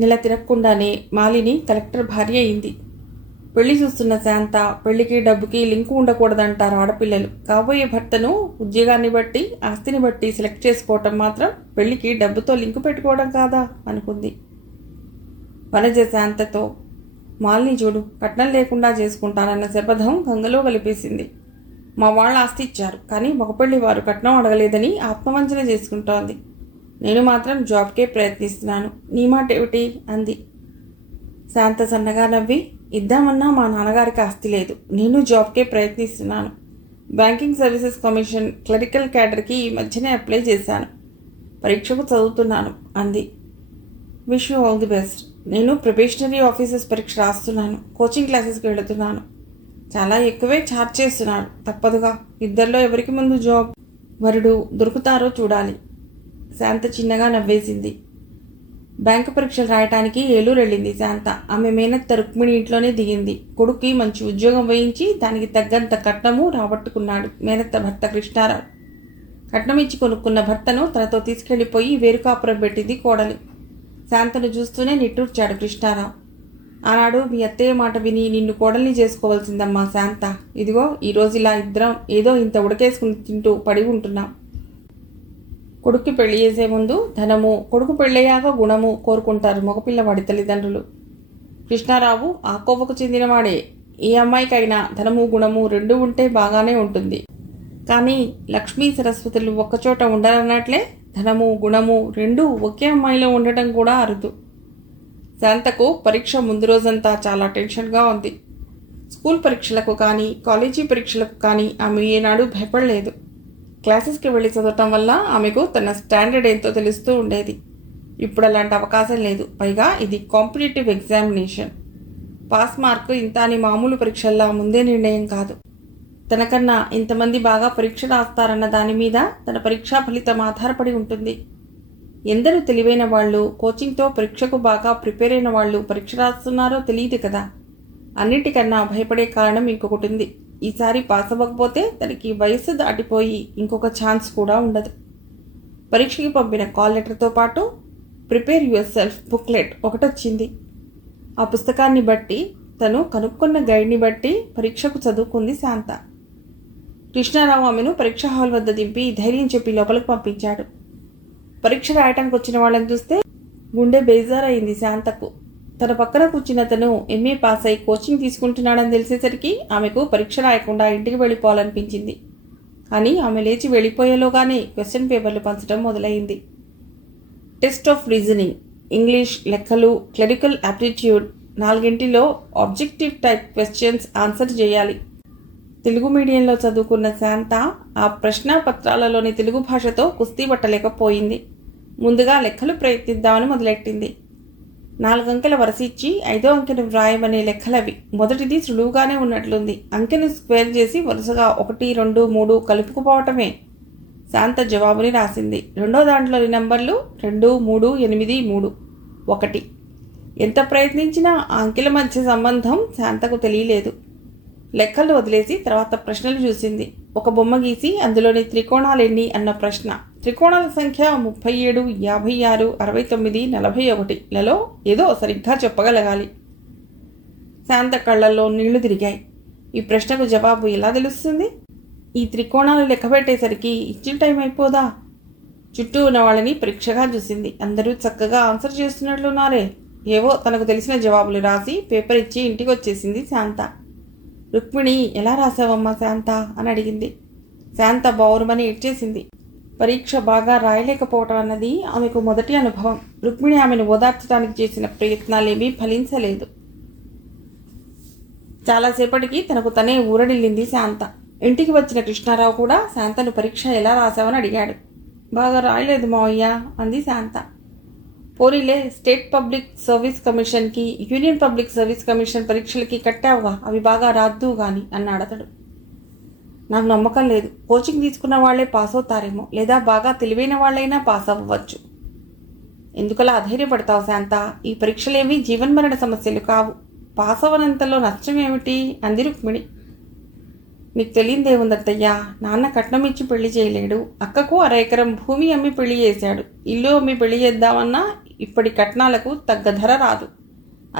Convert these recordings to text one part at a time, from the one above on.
నెల తిరగకుండానే మాలిని కలెక్టర్ భార్య అయింది. పెళ్లి చూస్తున్న శాంత పెళ్లికి డబ్బుకి లింకు ఉండకూడదంటారు ఆడపిల్లలు. కాబోయే భర్తను ఉద్యోగాన్ని బట్టి ఆస్తిని బట్టి సెలెక్ట్ చేసుకోవటం మాత్రం పెళ్లికి డబ్బుతో లింకు పెట్టుకోవడం కాదా అనుకుంది. వనజ శాంతతో, మాలిని చూడు, కట్నం లేకుండా చేసుకుంటానన్న శపథం గంగలో కలిపేసింది. మా వాళ్ళ ఆస్తి ఇచ్చారు, కానీ మగపెళ్లి వారు కట్నం అడగలేదని ఆత్మవంచన చేసుకుంటోంది. నేను మాత్రం జాబ్కే ప్రయత్నిస్తున్నాను, నీ మాట ఏమిటి అంది. శాంత సన్నగా నవ్వి, ఇద్దామన్నా మా నాన్నగారికి ఆస్తి లేదు, నేను జాబ్కే ప్రయత్నిస్తున్నాను. బ్యాంకింగ్ సర్వీసెస్ కమిషన్ క్లరికల్ క్యాడర్కి ఈ మధ్యనే అప్లై చేశాను. పరీక్షకు చదువుతున్నాను అంది. Wish you all the best. నేను ప్రొబేషనరీ ఆఫీసర్స్ పరీక్ష రాస్తున్నాను. కోచింగ్ క్లాసెస్కి వెళుతున్నాను. చాలా ఎక్కువే ఛార్జ్ చేస్తున్నారు. తప్పదుగా, ఇద్దరిలో ఎవరికి ముందు జాబ్ వరుడు దొరుకుతారో చూడాలి. శాంత చిన్నగా నవ్వేసింది. బ్యాంకు పరీక్షలు రాయటానికి ఏలూరు వెళ్ళింది శాంత. ఆమె మేనత్త రుక్మిణి ఇంట్లోనే దిగింది. కొడుక్కి మంచి ఉద్యోగం వేయించి దానికి తగ్గంత కట్నము రాబట్టుకున్నాడు మేనత్త భర్త కృష్ణారావు. కట్నం ఇచ్చి కొనుక్కున్న భర్తను తనతో తీసుకెళ్లిపోయి వేరుకాపురం పెట్టింది కోడలు. శాంతను చూస్తూనే నిట్టూర్చాడు కృష్ణారావు. ఆనాడు మీ అత్తయ్య మాట విని నిన్ను కోడల్ని చేసుకోవాల్సిందమ్మా శాంత. ఇదిగో ఈరోజు ఇలా ఇద్దరం ఏదో ఇంత ఉడకేసుకుని తింటూ పడి ఉంటున్నాం. కొడుక్కి పెళ్లి చేసే ముందు ధనము, కొడుకు పెళ్ళయ్యాక గుణము కోరుకుంటారు మగపిల్లవాడి తల్లిదండ్రులు. కృష్ణారావు ఆ కోవకు చెందినవాడే. ఏ అమ్మాయికైనా ధనము గుణము రెండూ ఉంటే బాగానే ఉంటుంది. కానీ లక్ష్మీ సరస్వతులు ఒక్కచోట ఉండరన్నట్లే ధనము గుణము రెండూ ఒకే అమ్మాయిలో ఉండటం కూడా అరుదు. శాంతకు పరీక్ష ముందు రోజంతా చాలా టెన్షన్గా ఉంది. స్కూల్ పరీక్షలకు కానీ కాలేజీ పరీక్షలకు కానీ ఆమె ఏనాడు భయపడలేదు. క్లాసెస్కి వెళ్ళి చదవటం వల్ల ఆమెకు తన స్టాండర్డ్ ఏంతో తెలుస్తూ ఉండేది. ఇప్పుడు అలాంటి అవకాశం లేదు. పైగా ఇది కాంపిటేటివ్ ఎగ్జామినేషన్. పాస్ మార్కు ఇంత అని మామూలు పరీక్షల్లా ముందే నిర్ణయం కాదు. తనకన్నా ఇంతమంది బాగా పరీక్ష రాస్తారన్న దాని మీద తన పరీక్షా ఫలితం ఆధారపడి ఉంటుంది. ఎందరూ తెలివైన వాళ్ళు, కోచింగ్తో పరీక్షకు బాగా ప్రిపేర్ అయిన వాళ్ళు పరీక్ష రాస్తున్నారో తెలియదు కదా. అన్నిటికన్నా భయపడే కారణం ఇంకొకటి ఉంది. ఈసారి పాస్ అవ్వకపోతే తనకి వయస్సు దాటిపోయి ఇంకొక ఛాన్స్ కూడా ఉండదు. పరీక్షకి పంపిన కాల్ లెటర్తో పాటు ప్రిపేర్ యువర్ సెల్ఫ్ బుక్లెట్ ఒకటొచ్చింది. ఆ పుస్తకాన్ని బట్టి, తను కనుక్కున్న గైడ్ని బట్టి పరీక్షకు చదువుకుంది శాంత. కృష్ణారావు ఆమెను పరీక్ష హాల్ వద్ద దింపి ధైర్యం చెప్పి లోపలికి పంపించాడు. పరీక్ష రాయటానికి వచ్చిన వాళ్ళని చూస్తే గుండె బేజారయింది శాంతకు. తన పక్కన కూర్చున్న తను ఎంఏ పాస్ అయి కోచింగ్ తీసుకుంటున్నాడని తెలిసేసరికి ఆమెకు పరీక్ష రాయకుండా ఇంటికి వెళ్ళిపోవాలనిపించింది. కానీ ఆమె లేచి వెళ్ళిపోయేలోగానే క్వశ్చన్ పేపర్లు పంచడం మొదలైంది. టెస్ట్ ఆఫ్ రీజనింగ్, ఇంగ్లీష్, లెక్కలు, clerical aptitude, 4 objective type questions answer చేయాలి. తెలుగు మీడియంలో చదువుకున్న శాంత ఆ ప్రశ్నాపత్రాలలోని తెలుగు భాషతో కుస్తీ పట్టలేకపోయింది. ముందుగా లెక్కలు ప్రయత్నిద్దామని మొదలెట్టింది. 4 అంకెల వరుస ఇచ్చి 5వ అంకెను వ్రాయమనే లెక్కలవి. మొదటిది సులువుగానే ఉన్నట్లుంది. అంకెను స్క్వేర్ చేసి వరుసగా 1, 2, 3 కలుపుకుపోవటమే. శాంత జవాబుని రాసింది. రెండో దాంట్లోని నంబర్లు 2, 3, 8, 3, 1. ఎంత ప్రయత్నించినా ఆ అంకెల మధ్య సంబంధం శాంతకు తెలియలేదు. లెక్కలు వదిలేసి తర్వాత ప్రశ్నలు చూసింది. ఒక బొమ్మ గీసి అందులోని త్రికోణాలు ఎన్ని అన్న ప్రశ్న. త్రికోణాల సంఖ్య 37, 56, 69, 41లలో ఏదో సరిగ్గా చెప్పగలగాలి. శాంత కళ్ళల్లో నీళ్లు తిరిగాయి. ఈ ప్రశ్నకు జవాబు ఎలా తెలుస్తుంది? ఈ త్రికోణాలు లెక్క పెట్టేసరికి ఇచ్చిన టైం అయిపోదా? చుట్టూ ఉన్న వాళ్ళని పరీక్షగా చూసింది. అందరూ చక్కగా ఆన్సర్ చేస్తున్నట్లున్నారే. ఏవో తనకు తెలిసిన జవాబులు రాసి పేపర్ ఇచ్చి ఇంటికి వచ్చేసింది శాంత. రుక్మిణి, ఎలా రాసావమ్మా శాంత అని అడిగింది. శాంత బౌరుమని ఏడ్చేసింది. పరీక్ష బాగా రాయలేకపోవటం అన్నది ఆమెకు మొదటి అనుభవం. రుక్మిణి ఆమెను ఓదార్చడానికి చేసిన ప్రయత్నాలేమీ ఫలించలేదు. చాలాసేపటికి తనకు తనే ఊరడిల్లింది శాంత. ఇంటికి వచ్చిన కృష్ణారావు కూడా శాంతను పరీక్ష ఎలా రాసావని అడిగాడు. బాగా రాయలేదు మావయ్య అంది శాంత. పోనీలే, స్టేట్ పబ్లిక్ సర్వీస్ కమిషన్కి, యూనియన్ పబ్లిక్ సర్వీస్ కమిషన్ పరీక్షలకి కట్టావుగా, అవి బాగా రాద్దు గాని అన్నాడు అతడు. నాకు నమ్మకం లేదు. కోచింగ్ తీసుకున్న వాళ్లే పాస్ అవుతారేమో, లేదా బాగా తెలివైన వాళ్ళైనా పాస్ అవ్వవచ్చు. ఎందుకలా అధైర్యపడతావు శాంత? ఈ పరీక్షలేవి జీవన్మరణ సమస్యలు కావు. పాస్ అవ్వనంతలో నష్టం ఏమిటి అంది రుక్మిణి. నీకు తెలియదేముందత్తయ్యా, నాన్న కట్నం ఇచ్చి పెళ్లి చేయలేడు. అక్కకు 1/2 ఎకరం భూమి అమ్మి పెళ్లి చేశాడు. ఇల్లు అమ్మి పెళ్లి చేద్దామన్నా ఇప్పటి కట్నాలకు తగ్గ ధర రాదు.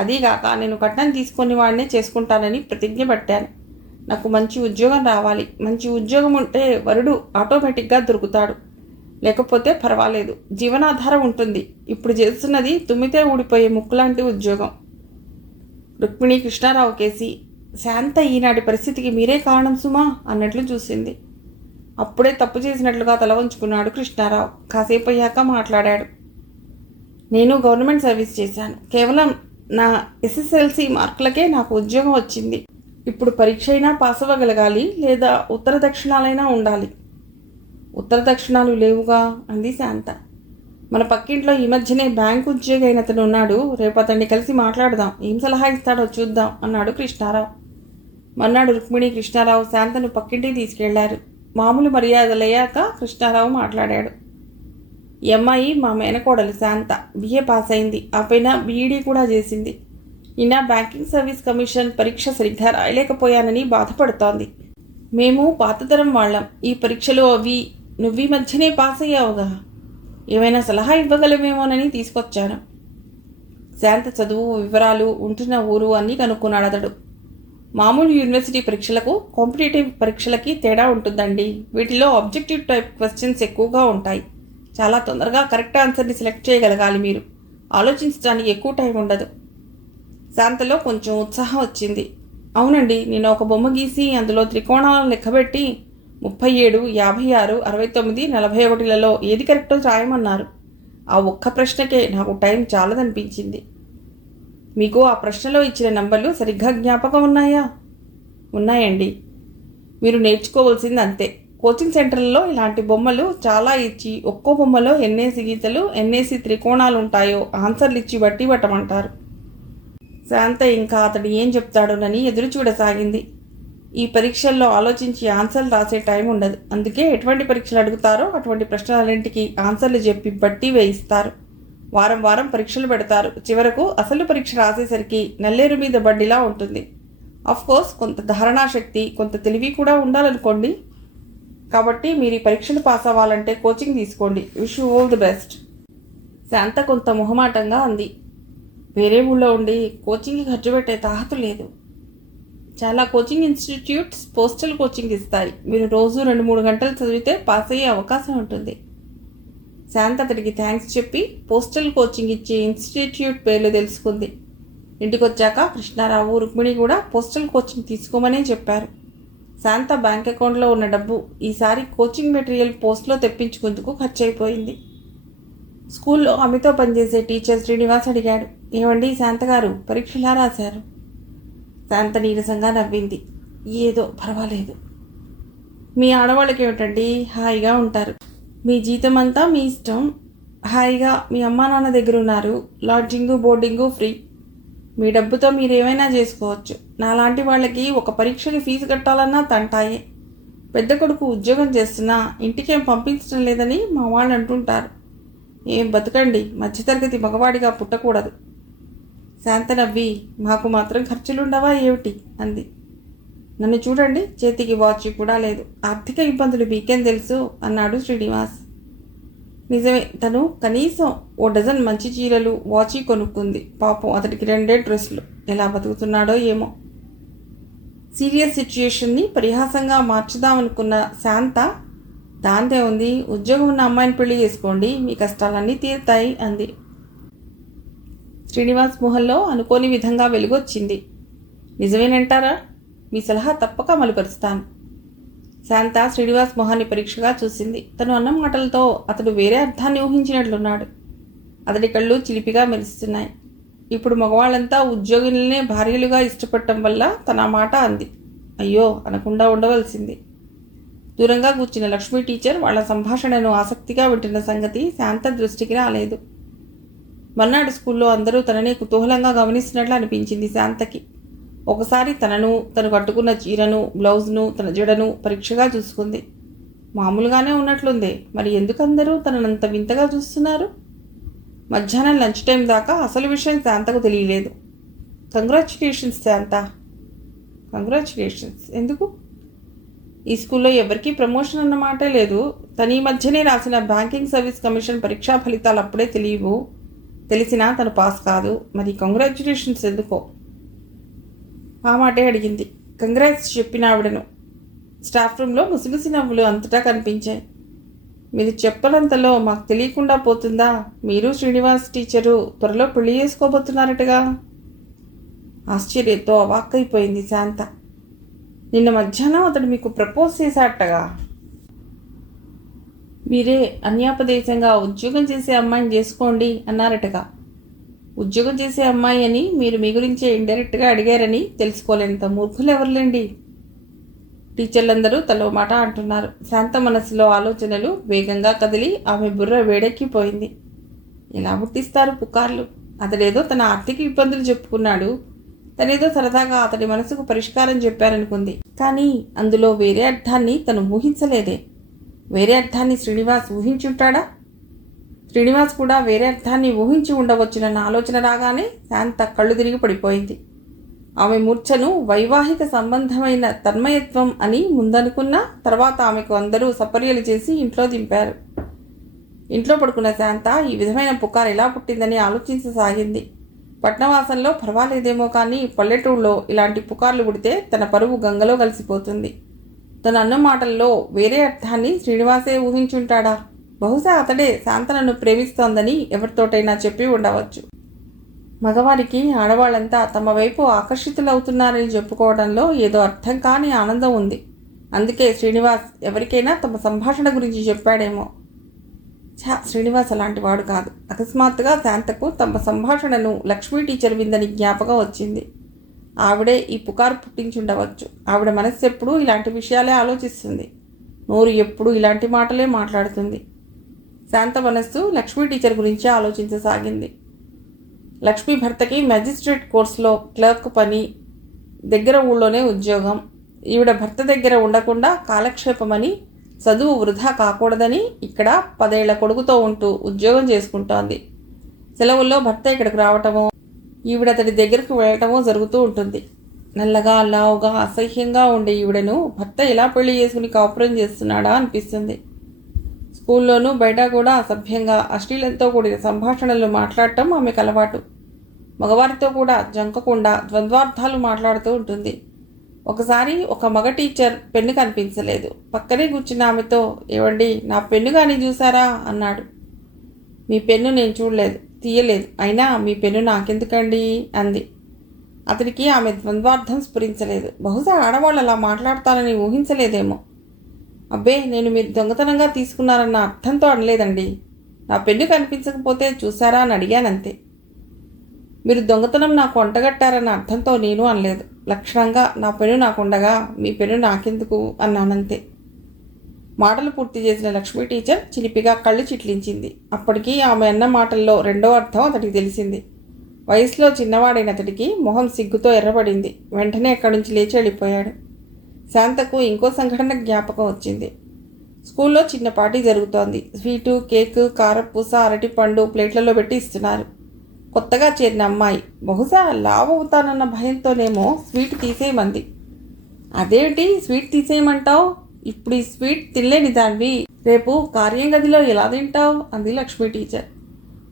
అదీగాక నేను కట్నం తీసుకుని వాడినే చేసుకుంటానని ప్రతిజ్ఞ పట్టాను. నాకు మంచి ఉద్యోగం రావాలి. మంచి ఉద్యోగం ఉంటే వరుడు ఆటోమేటిక్గా దొరుకుతాడు. లేకపోతే పర్వాలేదు, జీవనాధారం ఉంటుంది. ఇప్పుడు చేస్తున్నది తుమ్మితే ఊడిపోయే ముక్కులాంటి ఉద్యోగం. రుక్మిణి కృష్ణారావు కేసి, శాంత ఈనాటి పరిస్థితికి మీరే కారణం సుమా అన్నట్లు చూసింది. అప్పుడే తప్పు చేసినట్లుగా తల వంచుకున్నాడు కృష్ణారావు. కాసేపు అయ్యాక మాట్లాడాడు. నేను గవర్నమెంట్ సర్వీస్ చేశాను. కేవలం నా ఎస్ఎస్ఎల్సి మార్కులకే నాకు ఉద్యోగం వచ్చింది. ఇప్పుడు పరీక్ష అయినా పాస్ అవ్వగలగాలి, లేదా ఉత్తర దక్షిణాలైనా ఉండాలి. ఉత్తర దక్షిణాలు లేవుగా అంది శాంత. మన పక్కింట్లో ఈ మధ్యనే బ్యాంకు ఉద్యోగి అయినతను ఉన్నాడు. రేపు అతన్ని కలిసి మాట్లాడదాం. ఏం సలహా ఇస్తాడో చూద్దాం అన్నాడు కృష్ణారావు. మన్నాడు రుక్మిణి కృష్ణారావు శాంతను పక్కింటికి తీసుకెళ్లారు. మామూలు మర్యాదలయ్యాక కృష్ణారావు మాట్లాడాడు. ఈ అమ్మాయి మా మేనకోడలు శాంత. బిఏ పాస్ అయింది. ఆ పైన బీఈడీ కూడా చేసింది. నిన్న బ్యాంకింగ్ సర్వీస్ కమిషన్ పరీక్ష సరిగ్గా రాయలేకపోయానని బాధపడుతోంది. మేము పాతతరం వాళ్ళం. ఈ పరీక్షలు అవి నువ్వీ మధ్యనే పాస్ అయ్యావుగా, ఏమైనా సలహా ఇవ్వగలమేమోనని తీసుకొచ్చాను. శాంత చదువు వివరాలు, ఉంటున్న ఊరు అన్నీ కనుక్కున్నాడు అతడు. మామూలు యూనివర్సిటీ పరీక్షలకు కాంపిటేటివ్ పరీక్షలకి తేడా ఉంటుందండి. వీటిలో ఆబ్జెక్టివ్ టైప్ క్వశ్చన్స్ ఎక్కువగా ఉంటాయి. చాలా తొందరగా కరెక్ట్ ఆన్సర్ని సెలెక్ట్ చేయగలగాలి మీరు. ఆలోచించడానికి ఎక్కువ టైం ఉండదు. శాంతలో కొంచెం ఉత్సాహం వచ్చింది. అవునండి, నేను ఒక బొమ్మ గీసి అందులో త్రికోణాలను లెక్కబెట్టి 37, 56, 69, 41లలో ఏది కరెక్టో రాయమన్నారు. ఆ ఒక్క ప్రశ్నకే నాకు టైం చాలదనిపించింది. మీకు ఆ ప్రశ్నలో ఇచ్చిన నంబర్లు సరిగ్గా జ్ఞాపకం ఉన్నాయా? ఉన్నాయండి. మీరు నేర్చుకోవాల్సింది అంతే. కోచింగ్ సెంటర్లలో ఇలాంటి బొమ్మలు చాలా ఇచ్చి ఒక్కో బొమ్మలో ఎన్నేసి గీతలు, ఎన్నేసి త్రికోణాలు ఉంటాయో ఆన్సర్లు ఇచ్చి బట్టి పట్టమంటారు. శాంత ఇంకా అతడు ఏం చెప్తాడోనని ఎదురు చూడసాగింది. ఈ పరీక్షల్లో ఆలోచించి ఆన్సర్లు రాసే టైం ఉండదు. అందుకే ఎటువంటి పరీక్షలు అడుగుతారో అటువంటి ప్రశ్నలన్నింటికి ఆన్సర్లు చెప్పి బట్టి వేయిస్తారు. వారం వారం పరీక్షలు పెడతారు. చివరకు అసలు పరీక్ష రాసేసరికి నల్లేరు మీద బండిలా ఉంటుంది. కోర్స్ కొంత ధారణాశక్తి, కొంత తెలివి కూడా ఉండాలనుకోండి. కాబట్టి మీరు ఈ పరీక్షలు పాస్ అవ్వాలంటే కోచింగ్ తీసుకోండి. Wish you all the best. Shanta కొంత మొహమాటంగా అంది. వేరే ఊళ్ళో ఉండి కోచింగ్కి ఖర్చు పెట్టే తాహతు లేదు. చాలా కోచింగ్ ఇన్స్టిట్యూట్స్ పోస్టల్ కోచింగ్ ఇస్తాయి. మీరు రోజు 2-3 గంటలు చదివితే పాస్ అయ్యే అవకాశం ఉంటుంది. శాంత అతడికి థ్యాంక్స్ చెప్పి పోస్టల్ కోచింగ్ ఇచ్చే ఇన్స్టిట్యూట్ పేర్లు తెలుసుకుంది. ఇంటికొచ్చాక కృష్ణారావు, రుక్మిణి కూడా పోస్టల్ కోచింగ్ తీసుకోమనే చెప్పారు. శాంత బ్యాంక్ అకౌంట్లో ఉన్న డబ్బు ఈసారి కోచింగ్ మెటీరియల్ పోస్ట్లో తెప్పించుకుందుకు ఖర్చు అయిపోయింది. స్కూల్లో ఆమెతో పనిచేసే టీచర్ శ్రీనివాస్ అడిగాడు, ఏమండి శాంత గారు, పరీక్ష ఎలా రాశారు? శాంత నీరసంగా నవ్వింది. ఏదో పర్వాలేదు. మీ ఆడవాళ్ళకి ఏమిటండి, హాయిగా ఉంటారు. మీ జీతం అంతా మీ ఇష్టం. హాయిగా మీ అమ్మా నాన్న దగ్గర ఉన్నారు. లాడ్జింగు బోర్డింగు ఫ్రీ. మీ డబ్బుతో మీరు ఏమైనా చేసుకోవచ్చు. నాలాంటి వాళ్ళకి ఒక పరీక్షకి ఫీజు కట్టాలన్నా తంటాయే. పెద్ద కొడుకు ఉద్యోగం చేస్తున్నా ఇంటికేం పంపించడం లేదని మా వాళ్ళు అంటుంటారు. ఏం బతకండి, మధ్యతరగతి మగవాడిగా పుట్టకూడదు. శాంత నవ్వి, మాకు మాత్రం ఖర్చులుండవా ఏమిటి అంది. నన్ను చూడండి, చేతికి వాచ్ కూడా లేదు. ఆర్థిక ఇబ్బందులు మీకేం తెలుసు అన్నాడు శ్రీనివాస్. నిజమే, తను కనీసం 1 డజన్ మంచి చీరలు, వాచి కొనుక్కుంది. పాపం అతడికి 2 డ్రెస్సులు. ఎలా బతుకుతున్నాడో ఏమో. సీరియస్ సిచ్యుయేషన్ని పరిహాసంగా మార్చుదామనుకున్న శాంత, దాంతే ఉంది, ఉద్యోగం ఉన్న అమ్మాయిని పెళ్లి చేసుకోండి, మీ కష్టాలన్నీ తీరుతాయి అంది. శ్రీనివాస్ మొహంలో అనుకోని విధంగా వెలుగొచ్చింది. నిజమేనంటారా? మీ సలహా తప్పక అమలుపరుస్తాను. శాంత శ్రీనివాస్ మొహాన్ని పరీక్షగా చూసింది. తను అన్న మాటలతో అతడు వేరే అర్థాన్ని ఊహించినట్లున్నాడు. అతడి కళ్ళు చిలిపిగా మెరుస్తున్నాయి. ఇప్పుడు మగవాళ్ళంతా ఉద్యోగులనే భార్యలుగా ఇష్టపడటం వల్ల తన మాట అంది. అయ్యో అనకుండా ఉండవలసింది. దూరంగా కూర్చున్న లక్ష్మీ టీచర్ వాళ్ళ సంభాషణను ఆసక్తిగా వింటున్న సంగతి శాంత దృష్టికి రాలేదు. మర్నాడు స్కూల్లో అందరూ తననే కుతూహలంగా గమనిస్తున్నట్లు అనిపించింది శాంతకి. ఒకసారి తనను, తను కట్టుకున్న చీరను, బ్లౌజ్ను, తన జడను పరీక్షగా చూసుకుంది. మామూలుగానే ఉన్నట్లుంది. మరి ఎందుకు అందరూ తననంత వింతగా చూస్తున్నారు? మధ్యాహ్నం లంచ్ టైం దాకా అసలు విషయం శాంతకు తెలియలేదు. కంగ్రాచ్యులేషన్స్ శాంత. కంగ్రాచ్యులేషన్స్ ఎందుకు? ఈ స్కూల్లో ఎవరికీ ప్రమోషన్ అన్న మాటే లేదు. తన ఈ మధ్యనే రాసిన బ్యాంకింగ్ సర్వీస్ కమిషన్ పరీక్షా ఫలితాలు అప్పుడే తెలియవు. తెలిసినా తను పాస్ కాదు. మరి కంగ్రాచ్యులేషన్స్ ఎందుకో? ఆ మాటే అడిగింది. కంగ్రాట్స్ చెప్పిన ఆవిడను. స్టాఫ్ రూమ్లో ముసిముసి నవ్వులు అంతటా కనిపించాయి. మీరు చెప్పనంతలో మాకు తెలియకుండా పోతుందా? మీరు శ్రీనివాస్ టీచరు త్వరలో పెళ్లి చేసుకోబోతున్నారటగా? ఆశ్చర్యంతో అవాక్కైపోయింది శాంత. నిన్న మధ్యాహ్నం అతడు మీకు ప్రపోజ్ చేశాటగా? మీరే అన్యాపదేశంగా ఉద్యోగం చేసే అమ్మాయిని చేసుకోండి అన్నారటగా. ఉద్యోగం చేసే అమ్మాయి అని మీరు మీ గురించే ఇండైరెక్ట్గా అడిగారని తెలుసుకోలేంత మూర్ఖులు ఎవరులేండి. టీచర్లందరూ తలో మాట అంటున్నారు. శాంత మనసులో ఆలోచనలు వేగంగా కదిలి ఆమె బుర్ర వేడెక్కిపోయింది. ఎలా పుట్టిస్తారు పుకార్లు? అతడేదో తన ఆర్థిక ఇబ్బందులు చెప్పుకున్నాడు. తనేదో సరదాగా అతడి మనసుకు పరిష్కారం చెప్పారనుకుంది. కానీ అందులో వేరే అర్థాన్ని తను ఊహించలేదే. వేరే అర్థాన్ని శ్రీనివాస్ ఊహించుంటాడా? శ్రీనివాస్ కూడా వేరే అర్థాన్ని ఊహించి ఉండవచ్చునన్న ఆలోచన రాగానే శాంత కళ్ళు తిరిగి పడిపోయింది. ఆమె మూర్ఛను వైవాహిక సంబంధమైన తన్మయత్వం అని ముందనుకున్నా తర్వాత ఆమెకు అందరూ సపర్యలు చేసి ఇంట్లో దింపారు. ఇంట్లో పడుకున్న శాంత ఈ విధమైన పుకారు ఎలా పుట్టిందని ఆలోచించసాగింది. పట్నవాసంలో పర్వాలేదేమో కానీ పల్లెటూళ్ళలో ఇలాంటి పుకార్లు పుడితే తన పరువు గంగలో కలిసిపోతుంది. తన అన్న మాటల్లో వేరే అర్థాన్ని శ్రీనివాసే ఊహించుంటాడా? బహుశా అతడే శాంతనను ప్రేమిస్తోందని ఎవరితోటైనా చెప్పి ఉండవచ్చు. మగవారికి ఆడవాళ్ళంతా తమ వైపు ఆకర్షితులవుతున్నారని చెప్పుకోవడంలో ఏదో అర్థం కాని ఆనందం ఉంది. అందుకే శ్రీనివాస్ ఎవరికైనా తమ సంభాషణ గురించి చెప్పాడేమో. శ్రీనివాస్ అలాంటి వాడు కాదు. అకస్మాత్తుగా శాంతకు తమ సంభాషణను లక్ష్మీ టీచర్ విందని జ్ఞాపకం వచ్చింది. ఆవిడే ఈ పుకారు పుట్టించుండవచ్చు. ఆవిడ మనస్సు ఎప్పుడూ ఇలాంటి విషయాలే ఆలోచిస్తుంది. నోరు ఎప్పుడూ ఇలాంటి మాటలే మాట్లాడుతుంది. శాంత మనస్సు లక్ష్మీ టీచర్ గురించి ఆలోచించసాగింది. లక్ష్మీ భర్తకి మ్యాజిస్ట్రేట్ కోర్సులో క్లర్క్ పని, దగ్గర ఊళ్ళోనే ఉద్యోగం. ఈవిడ భర్త దగ్గర ఉండకుండా కాలక్షేపమని, చదువు వృధా కాకూడదని ఇక్కడ 10 ఏళ్ల కొడుకుతో ఉంటూ ఉద్యోగం చేసుకుంటోంది. సెలవుల్లో భర్త ఇక్కడికి రావటమో ఈవిడ అతడి దగ్గరకు వెళ్ళటమో జరుగుతూ ఉంటుంది. నల్లగా లావుగా అసహ్యంగా ఉండే ఈవిడను భర్త ఎలా పెళ్లి చేసుకుని కాపురం చేస్తున్నాడా అనిపిస్తుంది. స్కూల్లోనూ బయట కూడా అసభ్యంగా అశ్లీలంతో కూడిన సంభాషణలు మాట్లాడటం ఆమెకు అలవాటు. మగవారితో కూడా జంకకుండా ద్వంద్వార్థాలు మాట్లాడుతూ ఉంటుంది. ఒకసారి ఒక మగ టీచర్ పెన్ను కనిపించలేదు. పక్కనే కూర్చున్న ఆమెతో, ఏవండి నా పెన్ను కానీ చూసారా అన్నాడు. మీ పెన్ను నేను చూడలేదు, తీయలేదు, అయినా మీ పెన్ను నాకెందుకండి అంది. అతడికి ఆమె ద్వంద్వార్థం స్ఫురించలేదు. బహుశా ఆడవాళ్ళు అలా మాట్లాడతానని ఊహించలేదేమో. అబ్బే, నేను మీరు దొంగతనంగా తీసుకున్నారన్న అర్థంతో అనలేదండి. నా పెన్ను కనిపించకపోతే చూసారా అని అడిగానంతే. మీరు దొంగతనం నాకు వంటగట్టారన్న అర్థంతో నేను అనలేదు. లక్షణంగా నా పెన్ను నాకుండగా మీ పెన్ను నాకెందుకు అన్నానంతే. మాటలు పూర్తి చేసిన లక్ష్మీ టీచర్ చిలిపిగా కళ్ళు చిట్లించింది. అప్పటికీ ఆమె అన్న మాటల్లో రెండో అర్థం అతడికి తెలిసింది. వయసులో చిన్నవాడైన అతడికి మొహం సిగ్గుతో ఎర్రబడింది. వెంటనే అక్కడి నుంచి లేచి వెళ్ళిపోయాడు. శాంతకు ఇంకో సంఘటన జ్ఞాపకం వచ్చింది. స్కూల్లో చిన్న పార్టీ జరుగుతోంది. స్వీటు, కేకు, కారపూస, అరటిపండు ప్లేట్లలో పెట్టి ఇస్తున్నారు. కొత్తగా చేరిన అమ్మాయి బహుశా లావు అవుతానన్న భయంతోనేమో స్వీట్ తీసేయమంది. అదేంటి స్వీట్ తీసేయమంటావు? ఇప్పుడు ఈ స్వీట్ తినలేని దానివి రేపు కార్యం గదిలో ఎలా తింటావు అంది లక్ష్మీ టీచర్.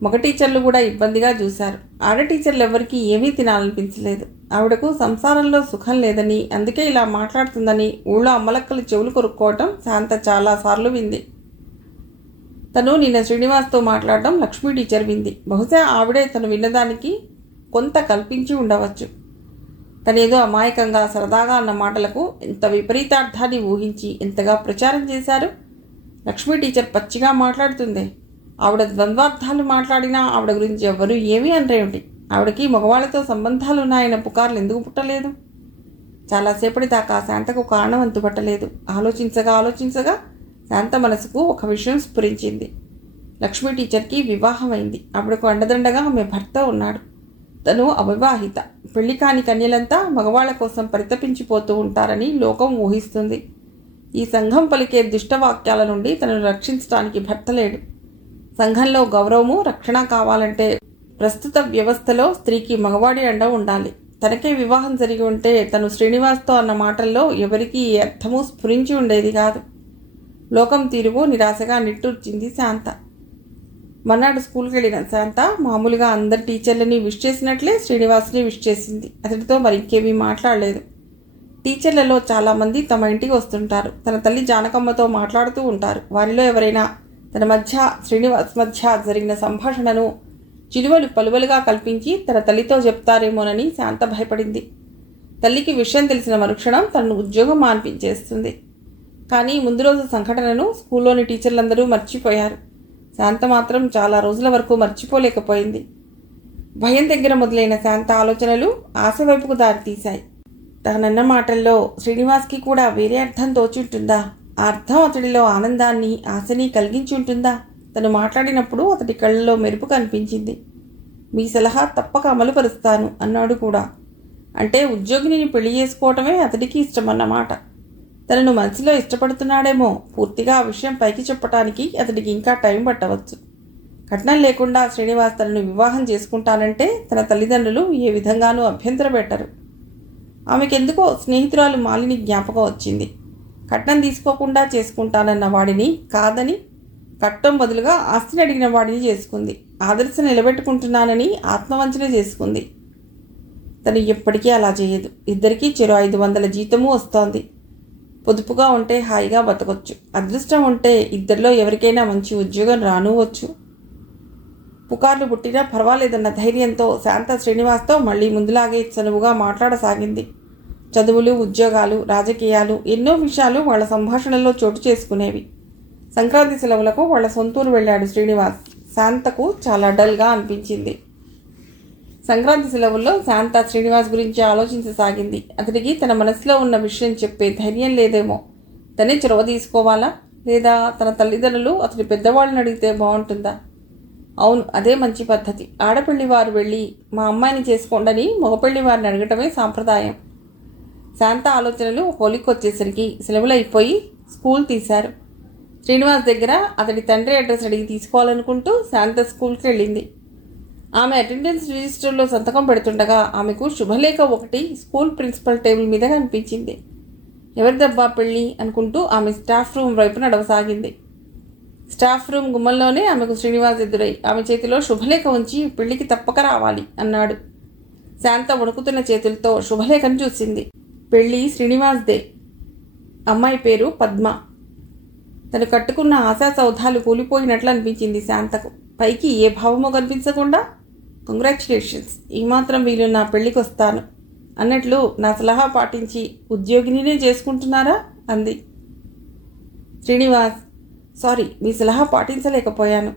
మగ టీచర్లు కూడా ఇబ్బందిగా చూశారు. ఆడ టీచర్లు ఎవరికీ ఏమీ తినాలనిపించలేదు. ఆవిడకు సంసారంలో సుఖం లేదని, అందుకే ఇలా మాట్లాడుతుందని ఊళ్ళో అమ్మలక్కలు చెవులు కొరుక్కోవటం శాంత చాలాసార్లు వింది. తను నిన్న శ్రీనివాస్తో మాట్లాడటం లక్ష్మీ టీచర్ వింది. బహుశా ఆవిడే తను విన్నదానికి కొంత కల్పించి ఉండవచ్చు. తనేదో అమాయకంగా సరదాగా అన్న మాటలకు ఎంత విపరీతార్థాన్ని ఊహించి ఎంతగా ప్రచారం చేశారు. లక్ష్మీ టీచర్ పచ్చిగా మాట్లాడుతుంది. ఆవిడ ద్వంద్వార్థాలు మాట్లాడినా ఆవిడ గురించి ఎవ్వరూ ఏమీ అనరేమిటి? ఆవిడకి మగవాళ్లతో సంబంధాలు ఉన్నాయన్న పుకార్లు ఎందుకు పుట్టలేదు? చాలాసేపటి దాకా శాంతకు కారణం అంతుపట్టలేదు. ఆలోచించగా శాంత మనసుకు ఒక విషయం స్ఫురించింది. లక్ష్మీ టీచర్కి వివాహమైంది. ఆవిడకు అండదండగా ఆమె భర్త ఉన్నాడు. తను అవివాహిత. పెళ్లి కాని కన్యలంతా మగవాళ్ల కోసం పరితపించిపోతూ ఉంటారని లోకం ఊహిస్తుంది. ఈ సంఘం పలికే దుష్టవాక్యాల నుండి తనను రక్షించడానికి భర్త లేడు. సంఘంలో గౌరవము, రక్షణ కావాలంటే ప్రస్తుత వ్యవస్థలో స్త్రీకి మగవాడి అండ ఉండాలి. తనకే వివాహం జరిగి ఉంటే తను శ్రీనివాస్తో అన్న మాటల్లో ఎవరికీ ఏ అర్థమూ స్ఫురించి ఉండేది కాదు. లోకం తీరుగు నిరాశగా నిట్టూర్చింది శాంత. మర్నాడు స్కూల్కి వెళ్ళిన శాంత మామూలుగా అందరి టీచర్లని విష్ చేసినట్లే శ్రీనివాస్ని విష్ చేసింది. అతడితో మరి ఇంకేమీ మాట్లాడలేదు. టీచర్లలో చాలామంది తమ ఇంటికి వస్తుంటారు. తన తల్లి జానకమ్మతో మాట్లాడుతూ ఉంటారు. వారిలో ఎవరైనా తన మధ్య శ్రీనివాస్ మధ్య జరిగిన సంభాషణను చిలువలు పలువలుగా కల్పించి తన తల్లితో చెప్తారేమోనని శాంత భయపడింది. తల్లికి విషయం తెలిసిన మరుక్షణం తనను ఉద్యోగం మాన్పించేస్తుంది. కానీ ముందు రోజు సంఘటనను స్కూల్లోని టీచర్లందరూ మర్చిపోయారు. శాంత మాత్రం చాలా రోజుల వరకు మర్చిపోలేకపోయింది. భయం దగ్గర మొదలైన శాంత ఆలోచనలు ఆశ వైపుకు దారితీశాయి. తానన్న మాటల్లో శ్రీనివాస్కి కూడా వేరే అర్థం తోచుంటుందా? ఆ అర్థం అతడిలో ఆనందాన్ని, ఆశని కలిగించి ఉంటుందా? తను మాట్లాడినప్పుడు అతడి కళ్ళలో మెరుపు కనిపించింది. మీ సలహా తప్పక అమలుపరుస్తాను అన్నాడు కూడా. అంటే ఉద్యోగిని పెళ్లి చేసుకోవటమే అతడికి ఇష్టమన్నమాట. తనను మనసులో ఇష్టపడుతున్నాడేమో. పూర్తిగా ఆ విషయం పైకి చెప్పటానికి అతడికి ఇంకా టైం పట్టవచ్చు. కట్నం లేకుండా శ్రీనివాస్ తనను వివాహం చేసుకుంటానంటే తన తల్లిదండ్రులు ఏ విధంగానూ అభ్యంతర పెట్టరు. ఆమెకెందుకో స్నేహితురాలు మాలిని జ్ఞాపకం వచ్చింది. కట్నం తీసుకోకుండా చేసుకుంటానన్న వాడిని కాదని, కట్నం బదులుగా ఆస్తిని అడిగిన వాడిని చేసుకుంది. ఆదర్శం నిలబెట్టుకుంటున్నానని ఆత్మవంచన చేసుకుంది. తను ఎప్పటికీ అలా చేయదు. ఇద్దరికీ చెరో 500 జీతము వస్తోంది. పొదుపుగా ఉంటే హాయిగా బతకొచ్చు. అదృష్టం ఉంటే ఇద్దరిలో ఎవరికైనా మంచి ఉద్యోగం రానువచ్చు. పుకార్లు పుట్టినా పర్వాలేదన్న ధైర్యంతో శాంత శ్రీనివాస్తో మళ్ళీ ముందులాగే చనువుగా మాట్లాడసాగింది. చదువులు, ఉద్యోగాలు, రాజకీయాలు ఎన్నో విషయాలు వాళ్ళ సంభాషణలో చోటు చేసుకునేవి. సంక్రాంతి సెలవులకు వాళ్ళ సొంతూరు వెళ్ళాడు శ్రీనివాస్. శాంతకు చాలా డల్గా అనిపించింది. సంక్రాంతి సెలవుల్లో శాంత శ్రీనివాస్ గురించి ఆలోచించసాగింది. అతడికి తన మనసులో ఉన్న విషయం చెప్పే ధైర్యం లేదేమో. తనే చొరవ తీసుకోవాలా, లేదా తన తల్లిదండ్రులు అతడి పెద్దవాళ్ళని అడిగితే బాగుంటుందా? అవును, అదే మంచి పద్ధతి. ఆడపిల్లి వారు వెళ్ళి మా అమ్మాయిని చేసుకోండని మగపెళ్లి వారిని అడగటమే సాంప్రదాయం. శాంత ఆలోచనలు హోలీకొచ్చేసరికి సెలవులు అయిపోయి స్కూల్ తీశారు. శ్రీనివాస్ దగ్గర అతడి తండ్రి అడ్రస్ అడిగి తీసుకోవాలనుకుంటూ శాంత స్కూల్కి వెళ్ళింది. ఆమె అటెండెన్స్ రిజిస్టర్లో సంతకం పెడుతుండగా ఆమెకు శుభలేఖ ఒకటి స్కూల్ ప్రిన్సిపల్ టేబుల్ మీద కనిపించింది. ఎవరిదబ్బా పెళ్ళి అనుకుంటూ ఆమె స్టాఫ్ రూమ్ వైపు నడవసాగింది. స్టాఫ్ రూమ్ గుమ్మంలోనే ఆమెకు శ్రీనివాస్ ఎదురై ఆమె చేతిలో శుభలేఖ ఉంచి పెళ్లికి తప్పక రావాలి అన్నాడు. శాంత వణుకుతున్న చేతులతో శుభలేఖను చూసింది. పెళ్ళి శ్రీనివాస్దే. అమ్మాయి పేరు పద్మ. తను కట్టుకున్న ఆశా సౌధాలు కూలిపోయినట్లు అనిపించింది శాంతకు. పైకి ఏ భావమో కనిపించకుండా కంగ్రాచ్యులేషన్స్, ఈ మాత్రం వీళ్ళు నా పెళ్ళికి వస్తాను అన్నట్లు నా సలహా పాటించి ఉద్యోగినినే చేసుకుంటున్నారా అంది. శ్రీనివాస్, సారీ, మీ సలహా పాటించలేకపోయాను.